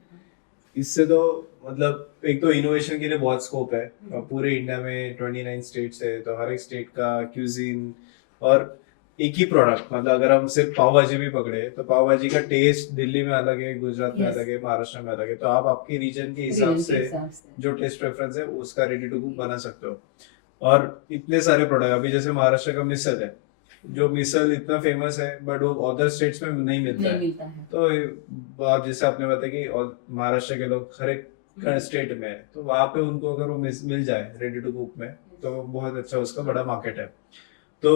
इससे तो मतलब एक तो इनोवेशन के लिए बहुत स्कोप है, और पूरे इंडिया में 29 स्टेट्स है, तो हर एक स्टेट का क्यूजीन और एक ही प्रोडक्ट, मतलब अगर हम सिर्फ पाव भाजी भी पकड़े तो पाव भाजी का टेस्ट दिल्ली में अलग है, गुजरात में Yes. अलग है, महाराष्ट्र में अलग है। तो आप आपके रीजन के हिसाब Region के से हिसाब से। जो टेस्ट प्रेफरेंस है उसका रेडी टू कुक बना सकते हो। और इतने सारे प्रोडक्ट, अभी जैसे महाराष्ट्र का मिसल है, जो मिसल इतना फेमस है बट वो अदर स्टेट्स में नहीं मिलता नहीं है। मिलता है। तो आप जैसे आपने बताया कि और महाराष्ट्र के लोग हर एक स्टेट में है, तो वहां पे उनको अगर वो मिल जाए रेडी टू कुक में, तो बहुत अच्छा उसका बड़ा मार्केट है। तो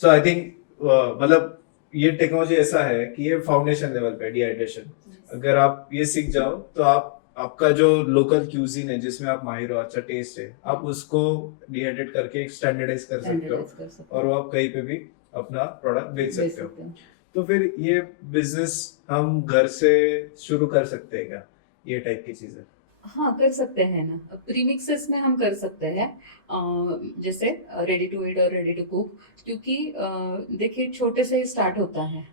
सो आई थिंक मतलब ये टेक्नोलॉजी ऐसा है कि ये फाउंडेशन लेवल पे डिहाइड्रेशन, अगर आप ये सीख जाओ तो आप आपका जो लोकल क्यूजीन है जिसमें आप माहिर हो, अच्छा टेस्ट है, आप उसको डिहाइड्रेट करके एक स्टैंडर्डाइज कर सकते हो, स्टैंडर्डाइज कर सकते और वो आप कहीं पे भी अपना प्रोडक्ट बेच सकते हो। तो फिर ये बिजनेस हम घर से शुरू कर सकते हैं क्या, ये टाइप की चीजें? हाँ, कर सकते हैं ना, प्रीमिक्सेस में हम कर सकते हैं, जैसे रेडी टू ईट और रेडी टू कुक। क्योंकि देखिए छोटे से ही स्टार्ट होता है।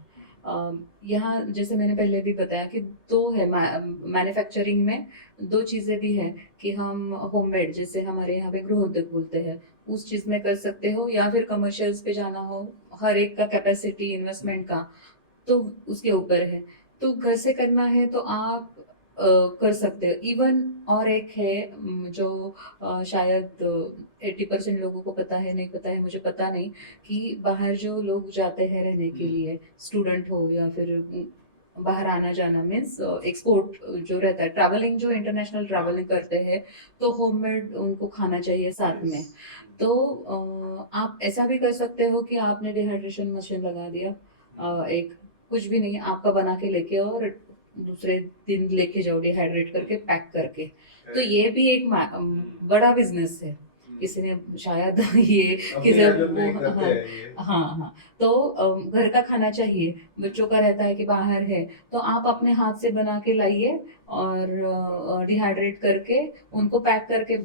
यहाँ जैसे मैंने पहले भी बताया कि दो है मैन्युफैक्चरिंग में, दो चीज़ें भी है कि हम होममेड, जैसे हमारे यहाँ पे गृह उद्योग बोलते हैं, उस चीज़ में कर सकते हो, या फिर कमर्शियल्स पे जाना हो, हर एक का कैपेसिटी इन्वेस्टमेंट का तो उसके ऊपर है। तो घर से करना है तो आप कर सकते हो इवन। और एक है जो शायद 80% लोगों को पता है, नहीं पता है मुझे पता नहीं, कि बाहर जो लोग जाते हैं रहने के लिए, स्टूडेंट हो या फिर बाहर आना जाना मीन्स एक्सपोर्ट जो रहता है, ट्रैवलिंग, जो इंटरनेशनल ट्रैवलिंग करते हैं तो होममेड उनको खाना चाहिए साथ में। तो आप ऐसा भी कर सकते हो कि आपने डिहाइड्रेशन मशीन लगा दिया, एक कुछ भी नहीं, आपका बना के लेके और दूसरे दिन लेके जाओ डिहाइड्रेट करके पैक करके। तो ये भी एक बड़ा बिजनेस है। किसी ने शायद ये अपने किसी यहाँ लोग नहीं वो, करते हाँ हैं ये। हाँ हाँ। तो घर का खाना चाहिए, बच्चों का रहता है कि बाहर है, तो आप अपने हाथ से बना के लाइए और डिहाइड्रेट करके उनको पैक करके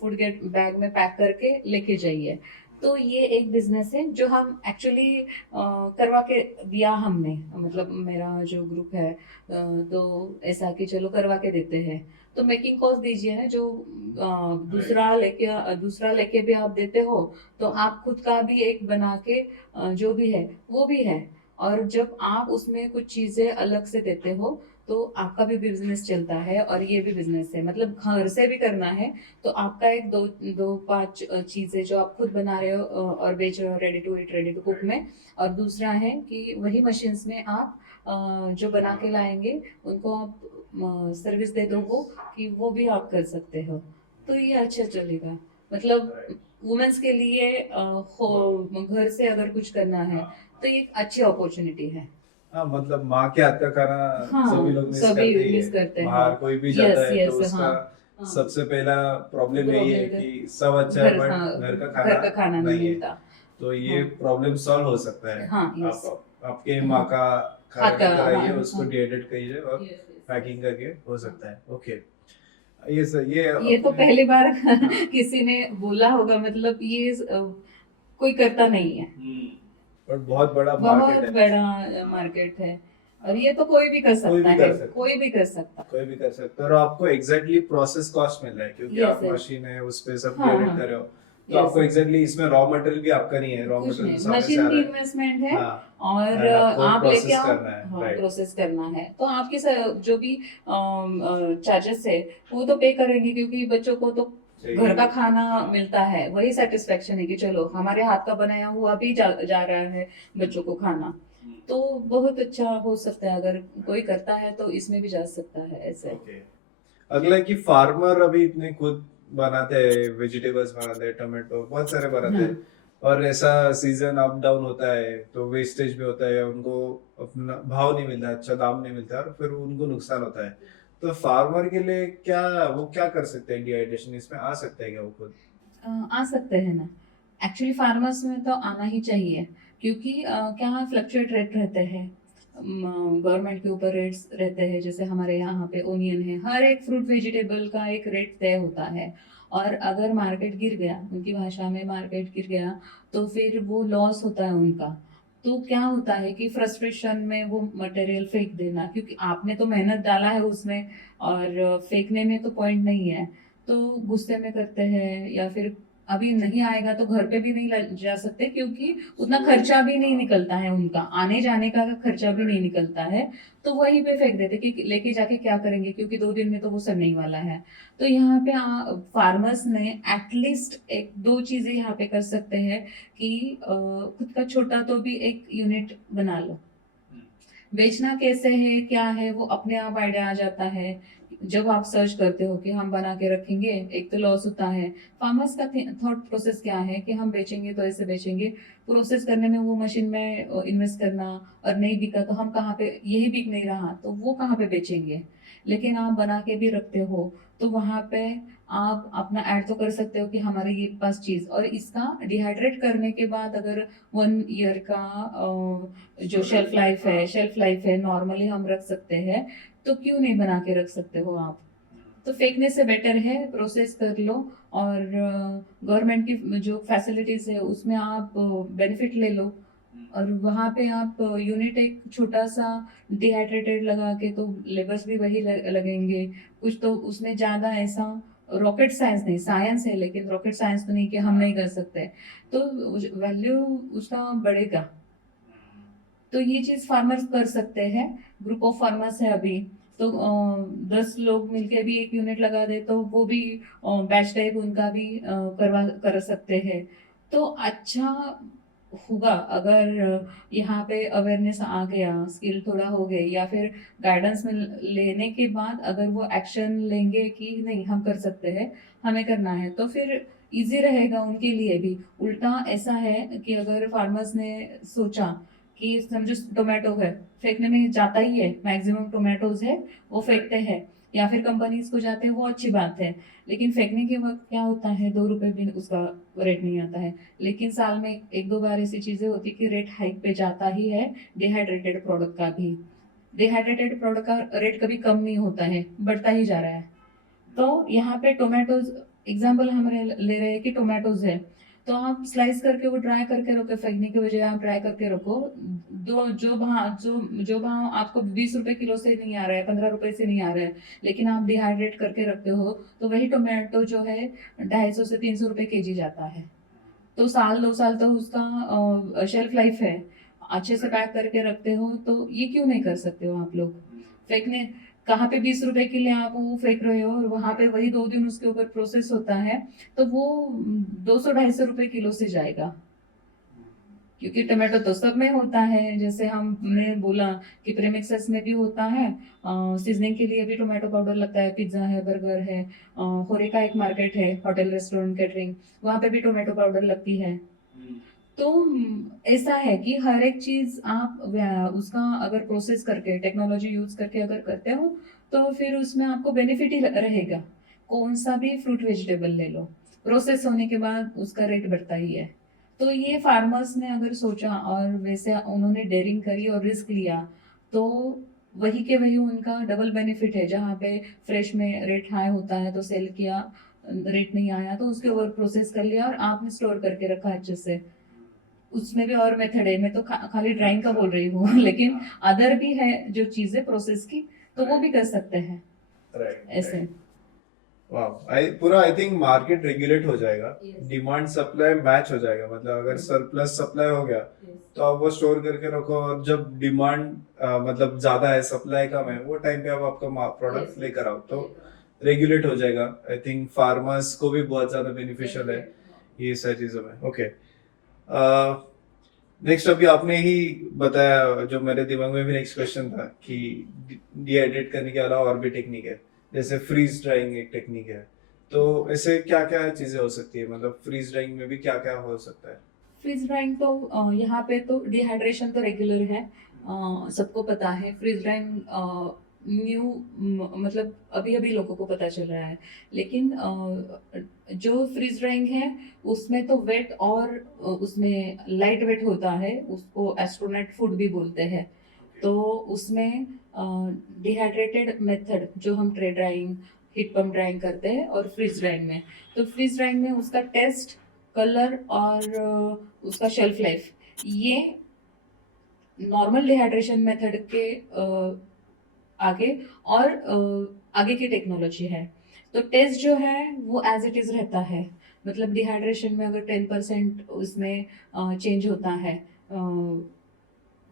फूड गेट बैग में पैक करके लेके जाइए। तो ये एक बिजनेस है जो हम एक्चुअली करवा के दिया हमने, मतलब मेरा जो ग्रुप है, तो ऐसा कि चलो करवा के देते हैं। तो मेकिंग कॉस्ट दीजिए ना, जो दूसरा लेके भी आप देते हो, तो आप खुद का भी एक बना के जो भी है वो भी है। और जब आप उसमें कुछ चीजें अलग से देते हो तो आपका भी बिजनेस चलता है और ये भी बिजनेस है, मतलब घर से भी करना है तो आपका एक दो दो पांच चीजें जो आप खुद बना रहे हो और बेच रहे हो ready to eat, ready to cook में। और दूसरा है कि वही मशीन्स में आप जो बना के लाएंगे उनको आप सर्विस दे दो, वो कि वो भी आप कर सकते हो। तो ये अच्छा चलेगा, मतलब वुमेन्स के लिए घर से अगर कुछ करना है तो ये एक अच्छी अपॉर्चुनिटी है। हाँ, मतलब माँ के हाथ का खाना सभी हाँ, लोग मिस सभी करते ही मिस है। करते हैं। बाहर कोई भी जाता यस है तो यस, उसका हाँ हाँ। सबसे पहला प्रॉब्लम यही है प्रॉब्लम कि सब अच्छा है हाँ, बट घर का घर का खाना नहीं नहीं है। मिलता। तो ये हाँ प्रॉब्लम सॉल्व हो सकता है। हाँ, यस। आपके माँ का हाथ खाना का, कराइए, हाँ उसको हाँ। डिहाइड्रेट करिए और यस यस। पैकिंग करके हो हाँ। सकता है। ओके, ये सर ये ये तो अपने पहली बार हाँ। किसी ने बोला होगा, मतलब ये कोई करता नहीं है। पर बहुत बड़ा मार्केट बहुत है। बड़ा मार्केट है और ये तो कोई भी कर कोई सकता भी है, कर सकता कोई भी कर सकता। कोई भी कर सकता है और आपको एग्जैक्टली प्रोसेस कॉस्ट मिल रहा है क्योंकि यस आप यस। मशीन है उस पे सब हाँ क्रेडिट हाँ। कर रहे हो। तो यस, आपको एग्जैक्टली इसमें रॉ मटेरियल भी आपका नहीं है, रॉ कुछ मटेरियल नहीं, सामने से आ मशीन की रहा है। इन्वेस्टमेंट है हाँ, और एंड आपको आप लेके प्रोसेस आओ। करना है, हाँ, राइट। प्रोसेस करना है तो आपके जो भी चार्जेस है वो तो पे करेंगे, क्योंकि बच्चों को तो घर का खाना मिलता है, वही सेटिस्फेक्शन है कि चलो हमारे हाथ का बनाया हुआ भी जा रहा है बच्चों को खाना। तो बहुत अच्छा हो सकता है, अगर कोई करता है तो इसमें भी जा सकता है ऐसे। ओके, अगला है कि फार्मर अभी इतने खुद बनाते हैं, वेजिटेबल्स बनाते हैं, टमाटो बहुत सारे बनाते हाँ हैं और ऐसा सीजन अप डाउन होता है तो वेस्टेज भी होता है, उनको अपना भाव नहीं मिलता, अच्छा दाम नहीं मिलता और फिर उनको नुकसान होता है। तो फार्मर के लिए क्या, वो क्या कर सकते हैं? डिहाइड्रेशन इसमें आ सकता है क्या वो खुद? आ सकते हैं ना। एक्चुअली फार्मर्स में तो आना ही चाहिए, क्योंकि क्या फ्लक्चुएट रेट रहते हैं, गवर्नमेंट के ऊपर रेट्स रहते हैं। जैसे हमारे यहाँ पे ओनियन है, हर एक फ्रूट वेजिटेबल का एक रेट तय होता है। और अगर मार्केट गिर गया, उनकी भाषा में मार्केट गिर गया, तो फिर वो लॉस होता है उनका। तो क्या होता है कि फ्रस्ट्रेशन में वो मटेरियल फेंक देना, क्योंकि आपने तो मेहनत डाला है उसमें और फेंकने में तो पॉइंट नहीं है। तो गुस्से में करते हैं, या फिर अभी नहीं आएगा तो घर पे भी नहीं जा सकते, क्योंकि उतना खर्चा भी नहीं निकलता है, उनका आने जाने का खर्चा भी नहीं निकलता है। तो वहीं पे फेंक देते कि लेके जाके क्या करेंगे, क्योंकि 2 दिन में तो वो सड़ने ही वाला है। तो यहाँ पे फार्मर्स ने एटलीस्ट एक दो चीजें यहाँ पे कर सकते हैं कि खुद का छोटा तो भी एक यूनिट बना लो। बेचना कैसे है, क्या है, वो अपने आप आइडिया आ जाता है। जब आप सर्च करते हो कि हम बना के रखेंगे, एक तो लॉस होता है। फार्मर्स का थॉट प्रोसेस क्या है कि हम बेचेंगे तो ऐसे बेचेंगे, प्रोसेस करने में वो मशीन में इन्वेस्ट करना, और नहीं बिका तो हम कहाँ पे, यही बिक नहीं रहा तो वो कहाँ पे बेचेंगे। लेकिन आप बना के भी रखते हो तो वहां पे आप अपना ऐड तो कर सकते हो कि हमारे ये पास चीज, और इसका डिहाइड्रेट करने के बाद अगर 1 ईयर का जो शेल्फ लाइफ है नॉर्मली हम रख सकते हैं, तो क्यों नहीं बना के रख सकते हो आप। तो फेंकने से बेटर है प्रोसेस कर लो, और गवर्नमेंट की जो फैसिलिटीज है उसमें आप बेनिफिट ले लो। और वहाँ पे आप यूनिट एक छोटा सा डिहाइड्रेटेड लगा के, तो लेबर्स भी वही लगेंगे। कुछ तो उसमें ज्यादा ऐसा रॉकेट साइंस नहीं, साइंस है लेकिन रॉकेट साइंस तो नहीं कि हम नहीं कर सकते। तो वैल्यू उसका बढ़ेगा। तो ये चीज फार्मर्स कर सकते हैं। ग्रुप ऑफ फार्मर्स है अभी, तो 10 लोग मिलके भी एक यूनिट लगा दे तो वो भी बैच टाइप उनका भी कर सकते हैं। तो अच्छा होगा अगर यहाँ पे अवेयरनेस आ गया, स्किल थोड़ा हो गई, या फिर गाइडेंस में लेने के बाद अगर वो एक्शन लेंगे कि नहीं हम कर सकते हैं, हमें करना है, तो फिर इजी रहेगा उनके लिए भी। उल्टा ऐसा है कि अगर फार्मर्स ने सोचा कि समझो टोमेटो है, फेंकने में जाता ही है, मैक्सिमम टोमेटोज है वो फेंकते हैं, या फिर कंपनीज को जाते हैं, वो अच्छी बात है। लेकिन फेंकने के वक्त क्या होता है, 2 रुपए भी उसका रेट नहीं आता है। लेकिन साल में एक दो बार ऐसी चीजें होती कि रेट हाइक पे जाता ही है, डिहाइड्रेटेड प्रोडक्ट का भी। डिहाइड्रेटेड प्रोडक्ट का रेट कभी कम नहीं होता है, बढ़ता ही जा रहा है। तो यहाँ पे टोमेटोज एग्जाम्पल हम ले रहे हैं कि टोमेटोज है, तो आप स्लाइस करके वो ड्राई करके रखो, फेंकने की बजाय आप ड्राई करके रखो। दो जो भाव आपको 20 रुपए किलो से नहीं आ रहा है, 15 रुपए से नहीं आ रहा है, लेकिन आप डिहाइड्रेट करके रखते हो, तो वही टोमेटो जो है 250 से 300 रुपए केजी जाता है। तो साल 2 साल तो उसका शेल्फ लाइफ है। अच्छे से पैक करके रखते हो, तो ये क्यों नहीं कर सकते हो आप लोग? फेंकने कहाँ पे 20 रुपए के लिए आप वो फेंक रहे हो, और वहां पे वही 2 दिन उसके ऊपर प्रोसेस होता है, तो वो 200-250 रुपए किलो से जाएगा। क्योंकि टमाटो तो सब में होता है, जैसे हमने बोला कि प्रेमिक्सेस में भी होता है, सीजनिंग के लिए भी टोमेटो पाउडर लगता है, पिज्ज़ा है, बर्गर है, होरेका एक मार्केट है, होटल रेस्टोरेंट कैटरिंग, वहाँ पे भी टोमेटो पाउडर लगती है। तो ऐसा है कि हर एक चीज आप उसका अगर प्रोसेस करके टेक्नोलॉजी यूज करके अगर करते हो, तो फिर उसमें आपको बेनिफिट ही रहेगा। कौन सा भी फ्रूट वेजिटेबल ले लो, प्रोसेस होने के बाद उसका रेट बढ़ता ही है। तो ये फार्मर्स ने अगर सोचा और वैसे उन्होंने डेयरिंग करी और रिस्क लिया, तो वही के वही उनका डबल बेनिफिट है। जहाँ पे फ्रेश में रेट हाई होता है तो सेल किया, रेट नहीं आया तो उसके ओवर प्रोसेस कर लिया और आपने स्टोर करके रखा अच्छे से। उसमें भी और मेथड है, मैं तो खाली ड्राइंग का बोल रही हूँ लेकिन अदर भी है जो चीजें प्रोसेस की, तो वो भी कर सकते हैं राइट ऐसे। वाह, आई थिंक मार्केट रेगुलेट हो जाएगा, Yes. डिमांड सप्लाई मैच हो जाएगा, मतलब अगर Yes. सरप्लस सप्लाई हो गया तो आप वो स्टोर करके रखो, और जब डिमांड मतलब ज्यादा है, सप्लाई कम है, वो टाइम पे आप आपका प्रोडक्ट लेकर आओ, तो रेगुलेट हो जाएगा। आई थिंक फार्मर्स को भी बहुत ज्यादा बेनिफिशियल है ये सारी चीजों में। ओके, नेक्स्ट अभी आपने ही बताया, जो मेरे दिमाग में भी नेक्स्ट क्वेश्चन था कि डिहाइड्रेट करने के अलावा और भी टेक्निक है, जैसे फ्रीज ड्राइंग एक टेक्निक है, तो ऐसे क्या क्या चीजें हो सकती है, मतलब फ्रीज ड्राइंग में भी क्या क्या हो सकता है? फ्रीज ड्राइंग तो यहाँ पे तो डिहाइड्रेशन तो रेगुलर है, सबको पता है। फ्रीज ड्राइंग न्यू मतलब अभी अभी लोगों को पता चल रहा है, लेकिन जो फ्रीज ड्राइंग है उसमें तो वेट और उसमें लाइट वेट होता है, उसको एस्ट्रोनॉट फूड भी बोलते हैं। तो उसमें डिहाइड्रेटेड मेथड जो हम tray drawing, heat pump drawing करते हैं, और फ्रीज ड्राइंग में, तो फ्रीज ड्राइंग में उसका टेस्ट, कलर और उसका शेल्फ लाइफ, ये नॉर्मल डिहाइड्रेशन मेथड के आगे और आगे की टेक्नोलॉजी है। तो टेस्ट जो है वो एज इट इज रहता है, मतलब डिहाइड्रेशन में अगर 10% उसमें चेंज होता है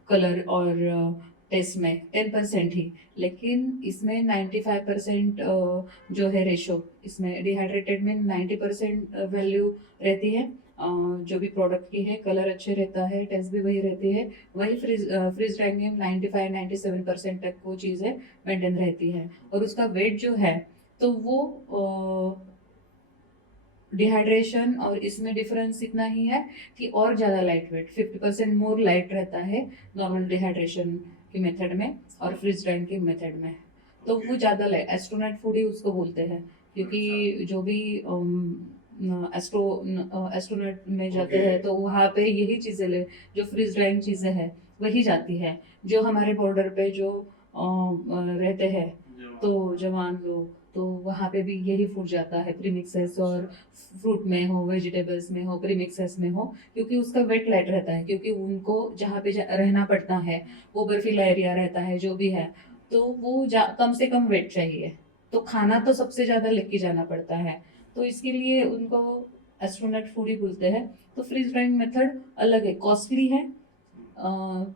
कलर और टेस्ट में 10% ही, लेकिन इसमें 95% जो है रेशो, इसमें डिहाइड्रेटेड में 90% वैल्यू रहती है, जो भी प्रोडक्ट की है, कलर अच्छे रहता है, टेस्ट भी वही रहती है। वही फ्रीज ड्राइंग में 95-97% तक वो चीज़ें मेंटेन रहती है। और उसका वेट जो है, तो वो डिहाइड्रेशन और इसमें डिफरेंस इतना ही है कि और ज़्यादा लाइट वेट, 50% मोर लाइट रहता है नॉर्मल डिहाइड्रेशन की मेथड में और फ्रीज ड्राइंग की मेथड में। तो वो ज़्यादा लाइट, एस्ट्रोनॉट फूड ही उसको बोलते हैं, क्योंकि जो भी एस्ट्रोनॉट में जाते हैं तो वहाँ पे यही चीज़ें ले, जो फ्रीज ड्राइंग चीज़ें हैं वही जाती है। जो हमारे बॉर्डर पे जो रहते हैं तो जवान लोग, तो वहाँ पे भी यही फूड जाता है, प्रीमिक्सेस, और फ्रूट में हो, वेजिटेबल्स में हो, प्रीमिक्सेस में हो, क्योंकि उसका वेट लाइट रहता है, क्योंकि उनको जहाँ पे रहना पड़ता है वो बर्फीला एरिया रहता है जो भी है, तो वो कम से कम वेट चाहिए, तो खाना तो सबसे ज़्यादा लेके जाना पड़ता है, तो इसके लिए उनको एस्ट्रोनॉट फूड ही बोलते हैं। तो फ्रीज ड्राइंग मेथड अलग है, कॉस्टली है,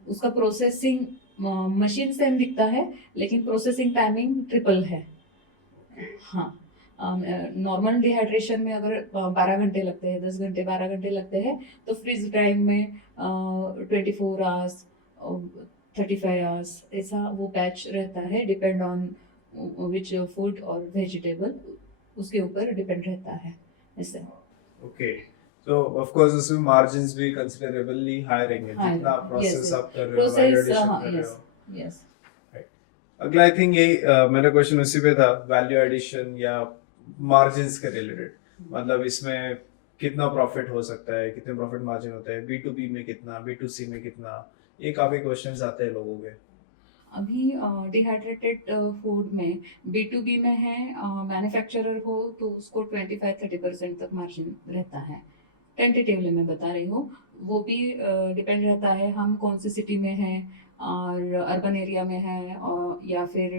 उसका प्रोसेसिंग मशीन सेम दिखता है, लेकिन प्रोसेसिंग टाइमिंग ट्रिपल है। हाँ, नॉर्मल डिहाइड्रेशन में अगर 12 घंटे लगते हैं, 10 घंटे 12 घंटे लगते हैं, तो फ्रीज टाइम में 24 आवर्स, 35 आवर्स ऐसा वो बैच रहता है, डिपेंड ऑन विच फूड और वेजिटेबल, उसके ऊपर डिपेंड रहता है इससे। ओके, तो ऑफ कोर्स उसमें मार्जिन्स भी कंसिडरेबली हाई रहेंगे हाँ, जितना yes, प्रोसेस yes. आप कर रहे हो, प्रोसेस, वैल्यू एडिशन हाँ, कर रहे यस हो। यस। अगला आई थिंक यही मेरा क्वेश्चन उसी पे था, वैल्यू एडिशन या मार्जिन्स के रिलेटेड, मतलब इसमें कितना प्रॉफिट हो सकता है, कितने प्रॉफिट मार्जिन होते हैं, बी टू बी में कितना, बी टू सी में कितना, ये काफी क्वेश्चंस आते हैं लोगों के। अभी डिहाइड्रेटेड फूड में B2B में है, मैन्युफैक्चरर हो तो उसको 25-30% तक मार्जिन रहता है, टेंटेटिवली मैं बता रही हूँ। वो भी डिपेंड रहता है हम कौन सी सिटी में हैं, और अर्बन एरिया में है और या फिर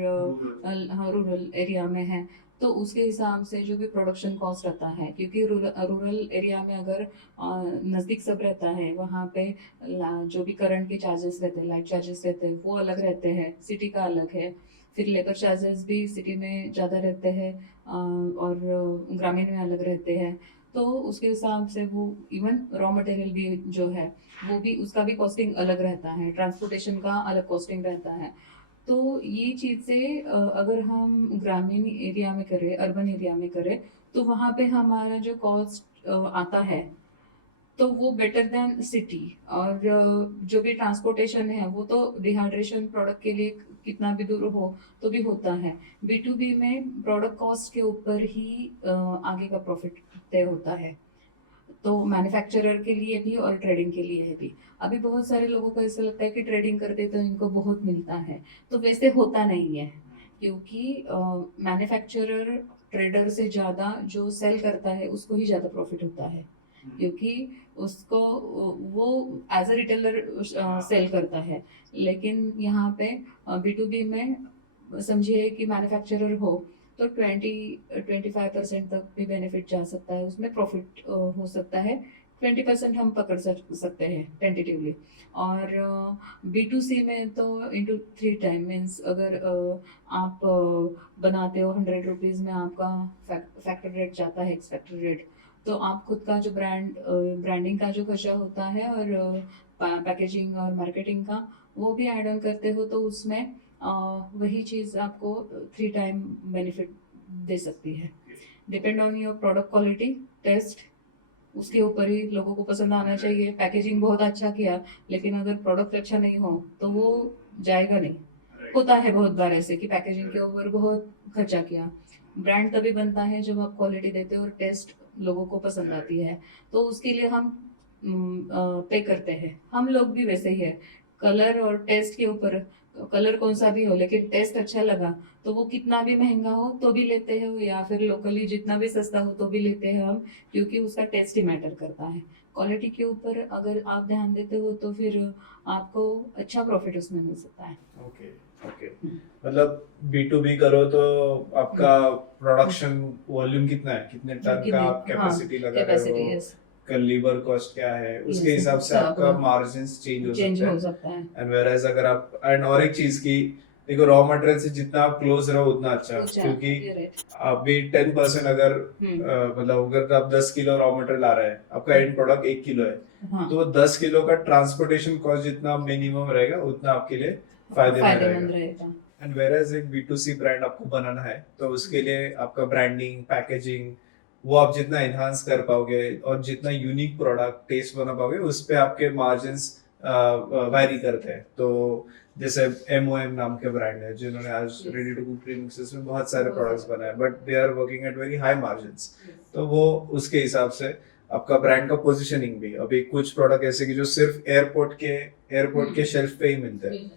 रूरल एरिया में है, तो उसके हिसाब से जो भी प्रोडक्शन कॉस्ट रहता है, क्योंकि रूरल एरिया में अगर नज़दीक सब रहता है, वहाँ पे जो भी करंट के चार्जेस रहते हैं, लाइट चार्जेस रहते हैं, वो अलग रहते हैं, सिटी का अलग है। फिर लेबर चार्जेस भी सिटी में ज़्यादा रहते हैं और ग्रामीण में अलग रहते हैं, तो उसके हिसाब से वो इवन रॉ मटेरियल भी जो है वो भी, उसका भी कॉस्टिंग अलग रहता है, ट्रांसपोर्टेशन का अलग कॉस्टिंग रहता है। तो ये चीज़ें अगर हम ग्रामीण एरिया में करें, अर्बन एरिया में करें, तो वहाँ पे हमारा जो कॉस्ट आता है तो वो बेटर देन सिटी। और जो भी ट्रांसपोर्टेशन है वो तो डिहाइड्रेशन प्रोडक्ट के लिए कितना भी दूर हो तो भी होता है। B2B में प्रोडक्ट कॉस्ट के ऊपर ही आगे का प्रॉफिट तय होता है, तो मैन्युफैक्चरर के लिए भी और ट्रेडिंग के लिए भी। अभी बहुत सारे लोगों को ऐसा लगता है कि ट्रेडिंग करते तो इनको बहुत मिलता है, तो वैसे होता नहीं है, क्योंकि मैन्युफैक्चरर ट्रेडर से ज़्यादा जो सेल करता है उसको ही ज़्यादा प्रॉफिट होता है, क्योंकि उसको वो एज अ रिटेलर सेल करता है। लेकिन यहाँ पे B2B में समझिए कि मैन्युफैक्चरर हो तो 20-25% तक भी बेनिफिट जा सकता है, उसमें प्रॉफिट हो सकता है। 20% हम पकड़ सकते हैं टेंटेटिवली। और B2C में तो इंटू 3 टाइम मीन्स, अगर आप बनाते हो 100 रुपीज़ में, आपका फैक्टर रेट जाता है, एक्सपेक्टेड रेट, तो आप खुद का जो ब्रांडिंग का जो खर्चा होता है और पैकेजिंग और मार्केटिंग का वो भी ऐड ऑन करते हो, तो उसमें वही चीज़ आपको 3 टाइम बेनिफिट दे सकती है। Depend on your product quality, taste, उसके ऊपर ही लोगों को पसंद आना चाहिए। पैकेजिंग बहुत अच्छा किया लेकिन अगर प्रोडक्ट अच्छा नहीं हो तो वो जाएगा नहीं। होता है बहुत बार ऐसे कि पैकेजिंग के ऊपर बहुत खर्चा किया। ब्रांड तभी बनता है जब आप क्वालिटी देते हो और टेस्ट लोगों को पसंद आती है, तो उसके लिए हम पे करते हैं। हम लोग भी वैसे ही है, कलर और टेस्ट के ऊपर, कलर कौन सा भी हो लेकिन टेस्ट अच्छा लगा तो वो कितना भी महंगा हो तो भी लेते हैं, या फिर लोकली जितना भी सस्ता हो तो भी लेते हैं हम, क्योंकि उसका टेस्ट ही मैटर करता है। क्वालिटी के ऊपर अगर आप ध्यान देते हो तो फिर आपको अच्छा प्रॉफिट उसमें मिल सकता है। ओके ओके, मतलब B2B करो तो आपका प्रोडक्शन वॉल्यूम कितना है, कितने टन का आप कैपेसिटी लगा रहे कैपेसिटी, हो, यस, का लेबर कॉस्ट क्या है, उसके Yes, हिसाब से सब आपका मार्जिन्स चेंज चेंज हो हो सकता सकता है। है। एंड वेयर एज अगर आप, एंड और एक चीज की, देखो रॉ मटेरियल से जितना आप क्लोज रहो उतना अच्छा, अच्छा, क्योंकि you're right. अभी 10% अगर हम्म, मतलब अगर आप 10 किलो रॉ मटेरियल आ रहा है, आपका एंड प्रोडक्ट 1 किलो है, हाँ, तो 10 किलो का ट्रांसपोर्टेशन कॉस्ट जितना मिनिमम रहेगा उतना आपके लिए फायदेमंद फायदेमंद रहेगा। रहेगा। एंड वेयर एज एक B2C ब्रांड आपको बनाना है तो उसके लिए आपका ब्रांडिंग, पैकेजिंग, वो आप जितना एनहांस कर पाओगे और जितना यूनिक प्रोडक्ट टेस्ट बना पाओगे उस पे आपके मार्जिन्स वैरी करते हैं। तो जैसे MOM नाम के ब्रांड है जिन्होंने आज रेडी टू कुक प्रीमिक्सेस में बहुत सारे प्रोडक्ट्स बनाए, but they are working at very high margins. तो वो उसके हिसाब से आपका ब्रांड का पोजीशनिंग भी, अभी कुछ प्रोडक्ट ऐसे कि जो सिर्फ एयरपोर्ट के शेल्फ पे ही मिलते हैं,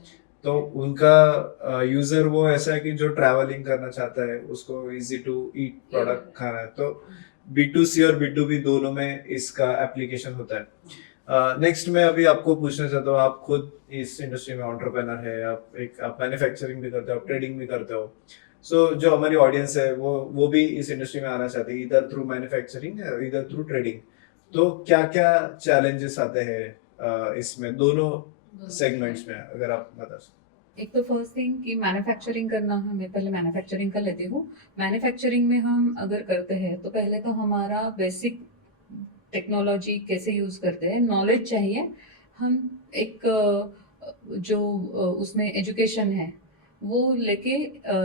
तो उनका यूजर वो ऐसा है कि जो ट्रैवलिंग करना चाहता है, उसको इजी टू ईट प्रोडक्ट खाना है, तो B2C और B2B दोनों में इसका एप्लीकेशन होता है। नेक्स्ट मैं अभी आपको पूछना चाहता हूँ, आप खुद इस इंडस्ट्री में एंटरप्रेन्योर है, आप मैन्युफैक्चरिंग भी करते हो, आप ट्रेडिंग भी करते हो, सो जो हमारी ऑडियंस है वो भी इस इंडस्ट्री में आना चाहती है, इधर थ्रू मैन्युफैक्चरिंग या इधर थ्रू ट्रेडिंग, तो क्या क्या चैलेंजेस आते हैं इसमें दोनों सेगमेंट्स में, अगर आप बता सकते। एक तो फर्स्ट थिंग कि मैन्युफैक्चरिंग करना, हमें पहले मैन्युफैक्चरिंग कर लेती हूँ। मैन्युफैक्चरिंग में हम अगर करते हैं तो पहले तो हमारा बेसिक टेक्नोलॉजी कैसे यूज़ करते हैं नॉलेज चाहिए। हम एक जो उसमें एजुकेशन है वो लेके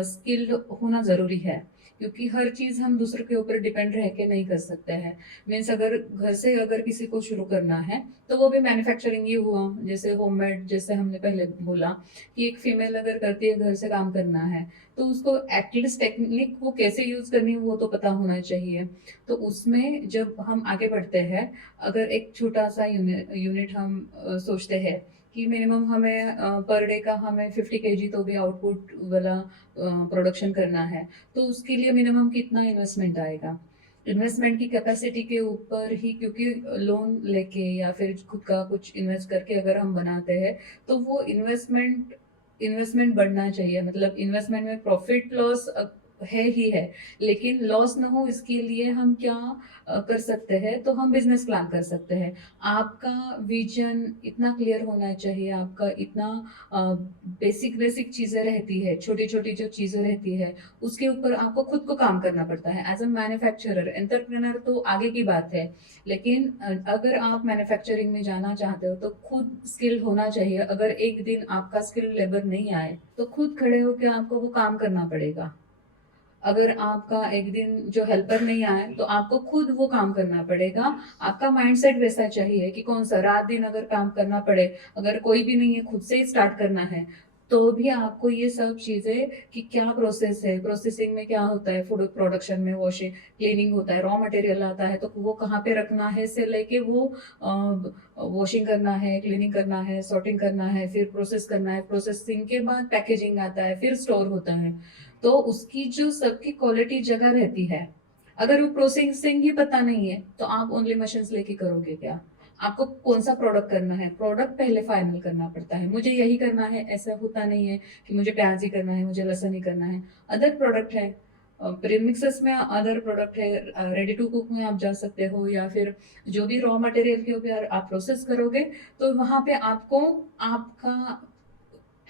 स्किल्ड होना ज़रूरी है, क्योंकि हर चीज़ हम दूसरे के ऊपर डिपेंड रह के नहीं कर सकते हैं। मीन्स अगर घर से अगर किसी को शुरू करना है तो वो भी मैन्युफैक्चरिंग ही हुआ। जैसे होममेड, जैसे हमने पहले बोला कि एक फीमेल अगर करती है, घर से काम करना है, तो उसको एटलीस्ट टेक्निक वो कैसे यूज़ करनी है वो तो पता होना चाहिए। तो उसमें जब हम आगे बढ़ते हैं, अगर एक छोटा सा यूनिट हम सोचते हैं कि मिनिमम हमें पर डे का हमें 50 केजी तो भी आउटपुट वाला प्रोडक्शन करना है, तो उसके लिए मिनिमम कितना इन्वेस्टमेंट आएगा। इन्वेस्टमेंट की कैपेसिटी के ऊपर ही, क्योंकि लोन लेके या फिर खुद का कुछ इन्वेस्ट करके अगर हम बनाते हैं तो वो इन्वेस्टमेंट इन्वेस्टमेंट बढ़ना चाहिए। मतलब इन्वेस्टमेंट में प्रॉफिट लॉस है ही है, लेकिन लॉस ना हो इसके लिए हम क्या कर सकते हैं, तो हम बिजनेस प्लान कर सकते हैं। आपका विजन इतना क्लियर होना चाहिए, आपका इतना बेसिक बेसिक चीज़ें रहती है, छोटी छोटी जो चीज़ें रहती है उसके ऊपर आपको खुद को काम करना पड़ता है। एज अ मैन्युफैक्चरर, एंटरप्रेनर तो आगे की बात है, लेकिन अगर आप मैन्युफैक्चरिंग में जाना चाहते हो तो खुद स्किल होना चाहिए। अगर एक दिन आपका स्किल लेबर नहीं आए तो खुद खड़े होकर आपको वो काम करना पड़ेगा। अगर आपका एक दिन जो हेल्पर नहीं आए तो आपको खुद वो काम करना पड़ेगा। आपका माइंडसेट वैसा चाहिए कि कौन सा रात दिन अगर काम करना पड़े, अगर कोई भी नहीं है, खुद से ही स्टार्ट करना है, तो भी आपको ये सब चीजें कि क्या प्रोसेस है, प्रोसेसिंग में क्या होता है, फूड प्रोडक्शन में वॉशिंग क्लीनिंग होता है, रॉ मटेरियल आता है तो वो कहाँ पे रखना है से लेके वो वॉशिंग करना है, क्लीनिंग करना है, सॉर्टिंग करना है, फिर प्रोसेस करना है, प्रोसेसिंग के बाद पैकेजिंग आता है, फिर स्टोर होता है। तो उसकी जो सबकी क्वालिटी जगह रहती है, अगर वो प्रोसेसिंग ही पता नहीं है तो आप ओनली मशीन्स लेके करोगे क्या? आपको कौन सा प्रोडक्ट करना है, प्रोडक्ट पहले फाइनल करना पड़ता है। मुझे यही करना है ऐसा होता नहीं है कि मुझे प्याज ही करना है, मुझे लहसुन ही करना है। अदर प्रोडक्ट है, प्रीमिक्सेस में अदर प्रोडक्ट है, रेडी टू कुक में आप जा सकते हो, या फिर जो भी रॉ मटेरियल के ऊपर आप प्रोसेस करोगे तो वहां पे आपको आपका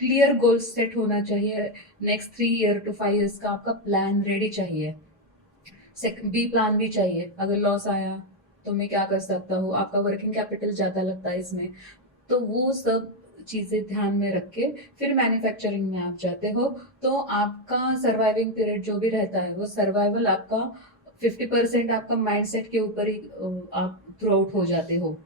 क्लियर गोल सेट होना चाहिए। नेक्स्ट 3 ईयर टू 5 ईयर्स का आपका प्लान रेडी चाहिए। बी प्लान भी चाहिए, अगर लॉस आया तो मैं क्या कर सकता हूँ, आपका वर्किंग कैपिटल ज़्यादा लगता है इसमें। तो वो सब चीज़ें ध्यान में रख के फिर मैन्युफैक्चरिंग में आप जाते हो, तो आपका सर्वाइविंग पीरियड जो भी रहता है वो सर्वाइवल आपका 50% आपका माइंडसेट के ऊपर ही आप थ्रू आउट हो जाते हो।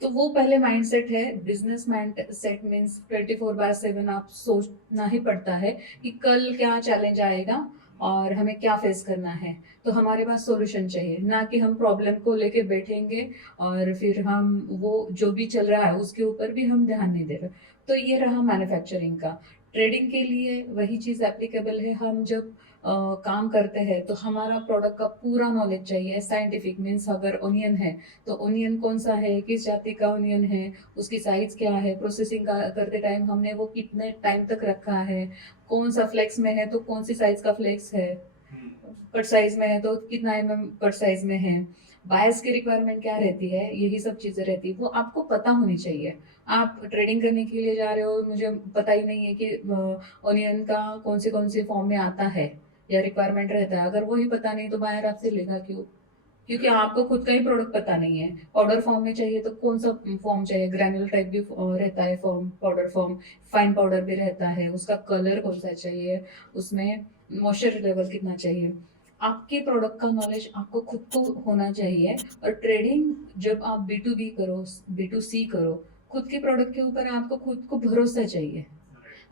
तो वो पहले माइंडसेट है। बिजनेस माइंडसेट मीन्स 24/7 आप सोचना ही पड़ता है कि कल क्या चैलेंज आएगा और हमें क्या फेस करना है। तो हमारे पास सॉल्यूशन चाहिए, ना कि हम प्रॉब्लम को लेके बैठेंगे और फिर हम वो जो भी चल रहा है उसके ऊपर भी हम ध्यान नहीं दे रहे। तो ये रहा मैन्युफैक्चरिंग का। ट्रेडिंग के लिए वही चीज़ एप्लीकेबल है। हम जब काम करते हैं तो हमारा प्रोडक्ट का पूरा नॉलेज चाहिए। साइंटिफिक मीन्स अगर ओनियन है तो ओनियन कौन सा है, किस जाति का ओनियन है, उसकी साइज क्या है, प्रोसेसिंग का करते टाइम हमने वो कितने टाइम तक रखा है, कौन सा फ्लेक्स में है तो कौन सी साइज का फ्लेक्स है, कट साइज में है तो कितना कट साइज में है, बायस की रिक्वायरमेंट क्या रहती है, यही सब चीज़ें रहती है, वो आपको पता होनी चाहिए। आप ट्रेडिंग करने के लिए जा रहे हो, मुझे पता ही नहीं है कि ओनियन का कौन से फॉर्म में आता है या रिक्वायरमेंट रहता है। अगर वही पता नहीं तो बायर आपसे लेगा क्यों? क्योंकि आपको खुद का ही प्रोडक्ट पता नहीं है। पाउडर फॉर्म में चाहिए तो कौन सा फॉर्म चाहिए, ग्रैन्युलर टाइप भी रहता है form, powder form, fine powder भी रहता है, उसका कलर कौन सा चाहिए, उसमें मॉइस्चर लेवल कितना चाहिए। आपके प्रोडक्ट का नॉलेज आपको खुद को होना चाहिए। और ट्रेडिंग जब आप B2B करो, B2C करो, खुद के प्रोडक्ट के ऊपर आपको खुद को भरोसा चाहिए।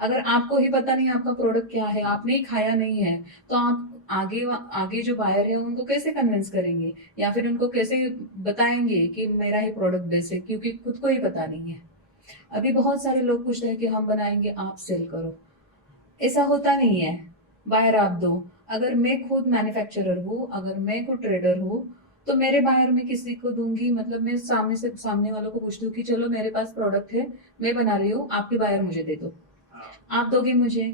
अगर आपको ही पता नहीं आपका प्रोडक्ट क्या है, आपने ही खाया नहीं है, तो आप आगे आगे जो बायर है उनको कैसे कन्विंस करेंगे या फिर उनको कैसे बताएंगे कि मेरा ही प्रोडक्ट बेस्ट है, क्योंकि खुद को ही पता नहीं है। अभी बहुत सारे लोग पूछते हैं कि हम बनाएंगे आप सेल करो, ऐसा होता नहीं है। बायर आप दो। अगर मैं खुद मैन्युफैक्चरर हूँ, अगर मैं खुद ट्रेडर हूँ, तो मेरे बायर में किसी को दूंगी, मतलब मैं सामने वालों को पूछती हूँ कि चलो मेरे पास प्रोडक्ट है, मैं बना रही हूँ, आपके बायर मुझे दे दो। आप दोगे मुझे?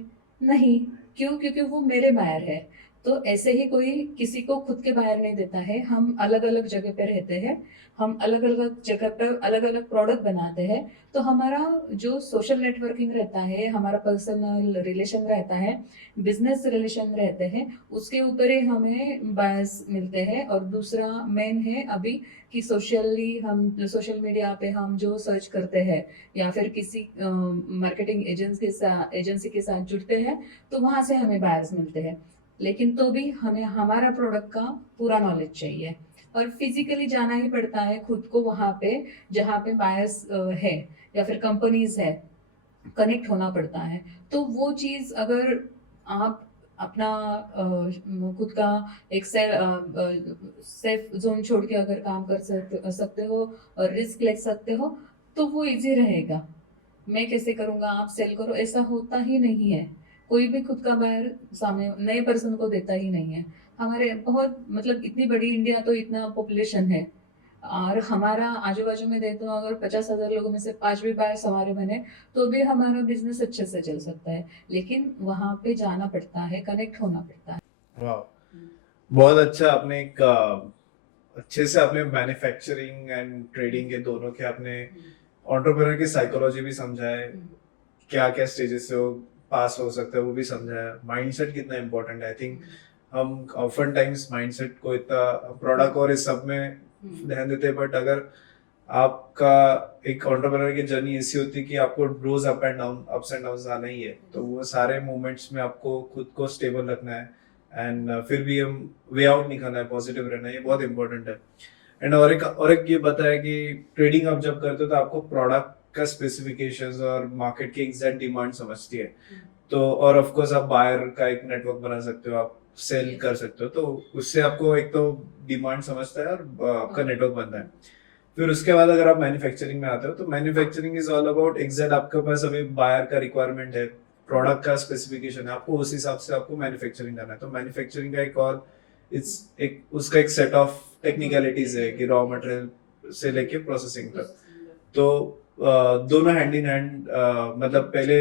नहीं। क्यों? क्योंकि वो मेरे बायर है। तो ऐसे ही कोई किसी को खुद के बाहर नहीं देता है, हम अलग अलग जगह पे रहते हैं, हम अलग अलग जगह पे अलग अलग प्रोडक्ट बनाते हैं, तो हमारा जो सोशल नेटवर्किंग रहता है, हमारा पर्सनल रिलेशन रहता है, बिजनेस रिलेशन रहते हैं, उसके ऊपर ही हमें बायस मिलते हैं। और दूसरा मेन है अभी कि सोशल मीडिया पे हम जो सर्च करते हैं या फिर किसी मार्केटिंग एजेंसी के साथ जुड़ते हैं, तो वहां से हमें बायर्स मिलते हैं। लेकिन तो भी हमें हमारा प्रोडक्ट का पूरा नॉलेज चाहिए और फिजिकली जाना ही पड़ता है खुद को वहां पे जहाँ पे बायर्स है या फिर कंपनीज है, कनेक्ट होना पड़ता है। तो वो चीज अगर आप अपना खुद का एक सेफ जोन छोड़ के अगर काम कर सकते हो और रिस्क ले सकते हो, तो वो इजी रहेगा। मैं कैसे करूंगा, आप सेल करो, ऐसा होता ही नहीं है। कोई भी खुद का बायर सामने नए पर्सन को देता ही नहीं है। हमारे बहुत मतलब इतनी बड़ी इंडिया, तो इतना पॉपुलेशन है और हमारा आजू बाजू में देखते हो अगर 50,000 लोगों में से 5 भी बायर्स हमारे बने, तो भी हमारा बिजनेस अच्छे से चल सकता है। लेकिन वहां पे जाना पड़ता है, कनेक्ट होना पड़ता है। वाह, बहुत अच्छा। आपने एक अच्छे से आपने मैन्युफैक्चरिंग एंड ट्रेडिंग के दोनों के आपने एंटरप्रेन्योर की साइकोलॉजी भी समझा है, क्या क्या स्टेजेस से वो पास हो सकता है वो भी समझा है, माइंडसेट कितना इम्पोर्टेंट है। आई थिंक हम ऑफन टाइम्स माइंडसेट को इतना प्रोडक्ट और इस सब में ध्यान देते हैं, बट अगर आपका एक एंटरप्रेन्योर की जर्नी ऐसी होती है कि आपको रोज अप्स एंड डाउन आना ही है, तो वो सारे मोमेंट्स में आपको खुद को स्टेबल रखना है एंड फिर भी हम वे आउट निकालना है, पॉजिटिव रहना है, ये बहुत इंपॉर्टेंट है। एंड और एक ये बताया कि ट्रेडिंग आप जब करते हो तो आपको प्रोडक्ट का स्पेसिफिकेशंस और मार्केट की एग्जैक्ट डिमांड समझती है, तो और ऑफ कोर्स आप बायर का एक नेटवर्क बना सकते हो, आप सेल कर सकते हो, तो उससे आपको एक तो डिमांड समझता है और आपका नेटवर्क बनता है। फिर उसके बाद अगर आप मैन्युफैक्चरिंग में आते हो तो manufacturing is all about exact आपके पास अभी बायर का रिक्वायरमेंट है, प्रोडक्ट का स्पेसिफिकेशन है, आपको उस हिसाब से आपको मैन्युफैक्चरिंग करना है। तो मैन्युफैक्चरिंग का एक और इट्स एक उसका एक सेट ऑफ टेक्निकलिटीज है कि रॉ मटेरियल से लेके प्रोसेसिंग तक, तो दोनों हैंड इन हैंड, मतलब पहले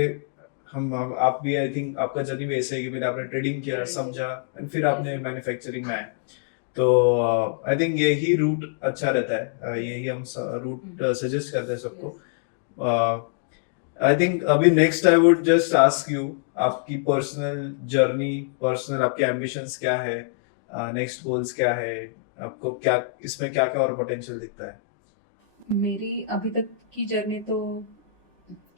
आप भी आई थिंक आपका जर्नी भी ऐसे है कि पहले आपने ट्रेडिंग किया, समझा एंड फिर आपने मैन्युफैक्चरिंग में आए। तो आई थिंक यही रूट अच्छा रहता है, यही हम रूट सजेस्ट करते हैं सबको। आई थिंक अभी next I would just ask you आपकी पर्सनल जर्नी, पर्सनल आपके एम्बिशंस क्या है, नेक्स्ट गोल्स क्या है, आपको क्या इसमें क्या क्या और पोटेंशियल दिखता है? मेरी अभी तक की जर्नी तो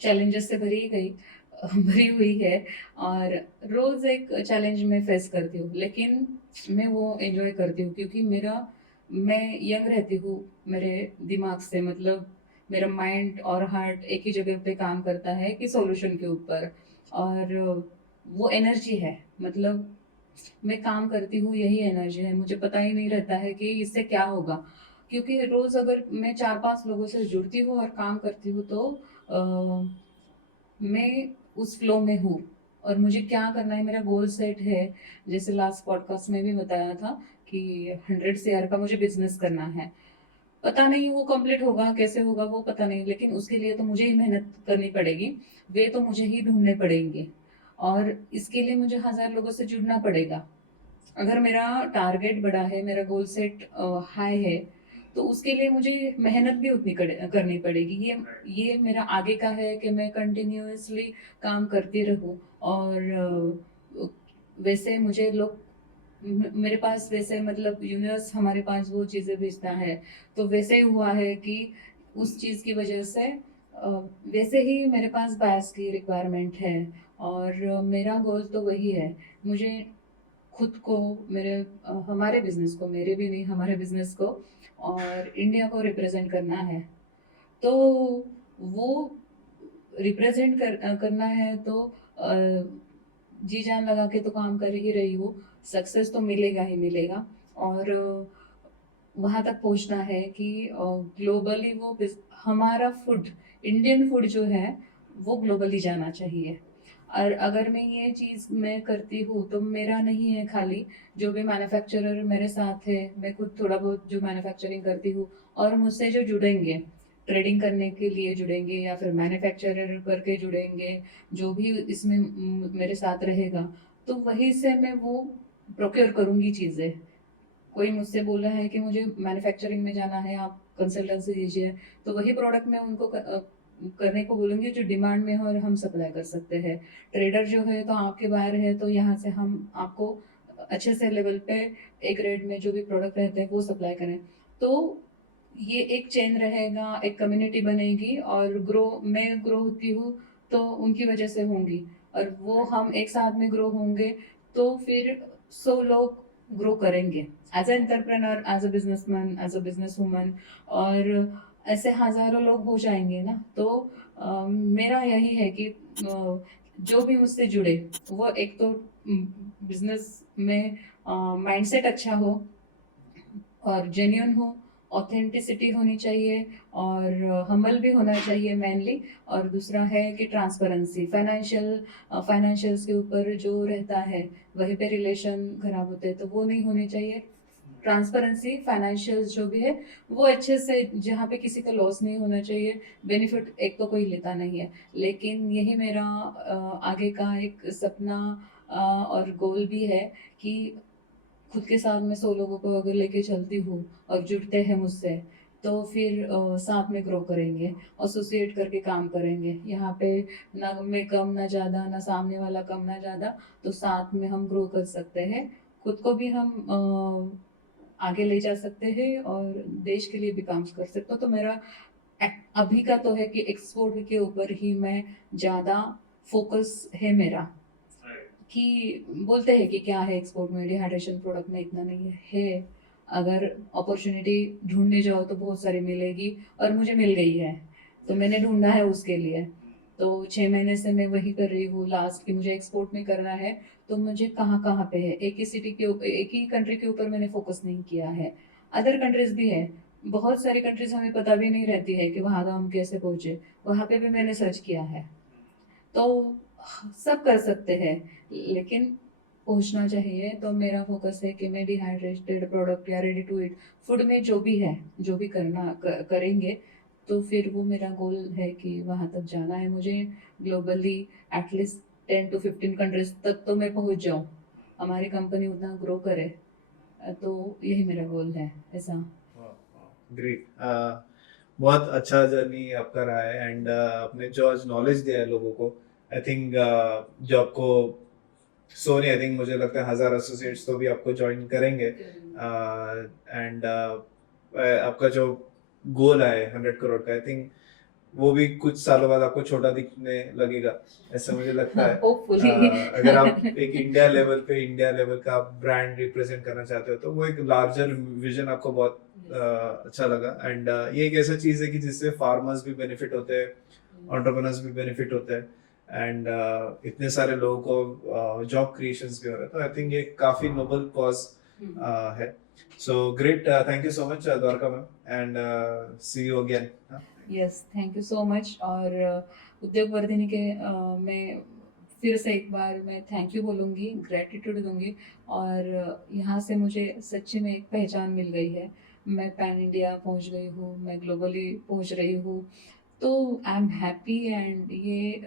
चैलेंजेस से भरी हुई है और रोज एक चैलेंज में फेस करती हूँ, लेकिन मैं वो एंजॉय करती हूँ क्योंकि मैं यंग रहती हूँ मेरे दिमाग से, मतलब मेरा माइंड और हार्ट एक ही जगह पे काम करता है कि सॉल्यूशन के ऊपर, और वो एनर्जी है, मतलब मैं काम करती हूँ यही एनर्जी है, मुझे पता ही नहीं रहता है कि इससे क्या होगा। क्योंकि रोज अगर मैं 4-5 लोगों से जुड़ती हूँ और काम करती हूँ, तो मैं उस फ्लो में हूँ और मुझे क्या करना है, मेरा गोल सेट है। जैसे लास्ट पॉडकास्ट में भी बताया था कि 100 CR का मुझे बिजनेस करना है। पता नहीं वो कंप्लीट होगा कैसे होगा वो पता नहीं, लेकिन उसके लिए तो मुझे ही मेहनत करनी पड़ेगी, वे तो मुझे ही ढूंढने पड़ेंगे और इसके लिए मुझे 1000 लोगों से जुड़ना पड़ेगा। अगर मेरा टारगेट बड़ा है, मेरा गोल सेट हाई है, तो उसके लिए मुझे मेहनत भी उतनी करनी पड़ेगी। ये मेरा आगे का है कि मैं कंटिन्यूअसली काम करती रहूं और वैसे मुझे लोग मेरे पास वैसे मतलब यूनिवर्स हमारे पास वो चीज़ें भेजता है, तो वैसे ही हुआ है कि उस चीज़ की वजह से वैसे ही मेरे पास बायस की रिक्वायरमेंट है और मेरा गोल तो वही है। मुझे खुद को, हमारे बिजनेस को, मेरे भी नहीं हमारे बिजनेस को और इंडिया को रिप्रेजेंट करना है। तो वो करना है तो जी जान लगा के तो काम कर ही रही हूँ। सक्सेस तो मिलेगा ही मिलेगा और वहां तक पहुंचना है कि ग्लोबली हमारा फूड, इंडियन फूड जो है वो ग्लोबली जाना चाहिए। और अगर मैं करती हूँ तो मेरा नहीं है खाली, जो भी मैन्युफैक्चरर मेरे साथ है, मैं खुद थोड़ा बहुत जो मैन्युफैक्चरिंग करती हूँ और मुझसे जो जुड़ेंगे, ट्रेडिंग करने के लिए जुड़ेंगे या फिर मैन्युफैक्चरर करके जुड़ेंगे, जो भी इसमें मेरे साथ रहेगा, तो वहीं से मैं वो प्रोक्योर करूंगी चीज़ें। कोई मुझसे बोला है कि मुझे मैन्युफैक्चरिंग में जाना है, आप कंसल्टेंसी दीजिए, तो वही प्रोडक्ट मैं उनको करने को बोलूँगी जो डिमांड में हो और हम सप्लाई कर सकते हैं। ट्रेडर जो है तो आपके बाहर है, तो यहाँ से हम आपको अच्छे से लेवल पे एक रेट में जो भी प्रोडक्ट रहते हैं वो सप्लाई करें। तो ये एक चेन रहेगा, एक कम्युनिटी बनेगी और मैं ग्रो होती हूँ तो उनकी वजह से होंगी, और वो हम एक साथ में ग्रो होंगे तो फिर 100 लोग ग्रो करेंगे as a entrepreneur, as a businessman, as a business woman, और ऐसे हजारों लोग हो जाएंगे ना। तो मेरा यही है कि जो भी मुझसे जुड़े वो एक तो बिजनेस में माइंडसेट अच्छा हो और जेन्युइन हो, ऑथेंटिसिटी होनी चाहिए और हम्बल भी होना चाहिए मेनली। और दूसरा है कि ट्रांसपेरेंसी, फाइनेंशियल्स के ऊपर जो रहता है वहीं पे रिलेशन खराब होते हैं, तो वो नहीं होनी चाहिए। ट्रांसपेरेंसी, फाइनेंशियल्स जो भी है वो अच्छे से, जहाँ पे किसी का लॉस नहीं होना चाहिए। बेनिफिट एक तो कोई लेता नहीं है, लेकिन यही मेरा आगे का एक सपना और गोल भी है कि खुद के साथ में 100 लोगों को अगर लेके चलती हूँ और जुड़ते हैं मुझसे, तो फिर साथ में ग्रो करेंगे, एसोसिएट करके काम करेंगे। यहाँ पे ना मैं कम ना ज़्यादा, ना सामने वाला कम ना ज़्यादा, तो साथ में हम ग्रो कर सकते हैं। खुद को भी हम आगे ले जा सकते हैं और देश के लिए भी काम कर सकते हो। तो मेरा अभी का तो है कि एक्सपोर्ट के ऊपर ही मैं ज़्यादा फोकस है मेरा। कि बोलते हैं कि क्या है एक्सपोर्ट में, डिहाइड्रेशन प्रोडक्ट में इतना नहीं है। अगर अपॉर्चुनिटी ढूंढने जाओ तो बहुत सारी मिलेगी, और मुझे मिल गई है, तो मैंने ढूंढा है उसके लिए। तो 6 महीने से मैं वही कर रही हूँ लास्ट, कि मुझे एक्सपोर्ट में करना है। तो मुझे कहाँ कहाँ पे है, एक ही सिटी के ऊपर, एक ही कंट्री के ऊपर मैंने फोकस नहीं किया है। अदर कंट्रीज भी है, बहुत सारी कंट्रीज हमें पता भी नहीं रहती है कि वहाँ हम कैसे पहुँचे, वहाँ पे भी मैंने सर्च किया है। तो सब कर सकते हैं, लेकिन पहुंचना चाहिए। तो मेरा फोकस है कि मैं डिहाइड्रेटेड प्रोडक्ट या रेडी टू ईट फूड में जो भी है, जो भी करेंगे, तो फिर वो मेरा गोल है कि वहाँ तक जाना है मुझे। ग्लोबली एटलीस्ट 10 to 15 कंट्रीज तक तो मैं पहुंच जाऊँ, हमारी कंपनी उतना ग्रो करे। तो यही मेरा गोल है ऐसा। ग्रेट। बहुत अच्छा जर्नी आपका रहा है, एंड आपने जो आज नॉलेज दिया है लोगों को, आई थिंक जो आपको सोनी, आई थिंक मुझे लगता है 1000 एसोसिएट्स तो भी आपको ज्वाइन करेंगे, एंड आपका जो गोल है 100 करोड़ का, आई थिंक वो भी कुछ सालों बाद आपको छोटा दिखने लगेगा, ऐसा मुझे लगता है। होपफुली। अगर आप एक इंडिया लेवल का ब्रांड रिप्रेजेंट करना चाहते हो, तो वो एक लार्जर विजन आपको बहुत अच्छा लगा। एंड ये एक ऐसा चीज है कि जिससे फार्मर्स भी बेनिफिट होते हैं, एंटरप्रेन्योर्स भी बेनिफिट होते हैं, एंड इतने सारे लोगों को जॉब क्रिएशंस भी हो रहे हैं, तो आई थिंक ये काफी नोबल कॉज है। So great, thank you so much Dwarka ma'am, and see you again. Yes, thank you so much. और उद्योग वर्धिनी के मैं फिर से एक बार मैं थैंक यू बोलूँगी, ग्रेटिट्यूड दूंगी। और यहाँ से मुझे सच्ची में एक पहचान मिल गई है, मैं पैन इंडिया पहुँच गई हूँ, मैं ग्लोबली पहुँच रही हूँ। तो आई एम हैप्पी, एंड ये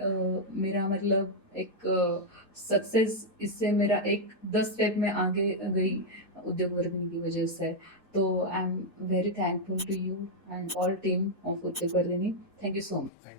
मेरा मतलब एक सक्सेस, इससे मेरा एक 10 स्टेप में आगे गई उद्योग वर्धिनी की वजह से। तो I am very thankful to you and all team of Uttar Pardini. Thank you so much.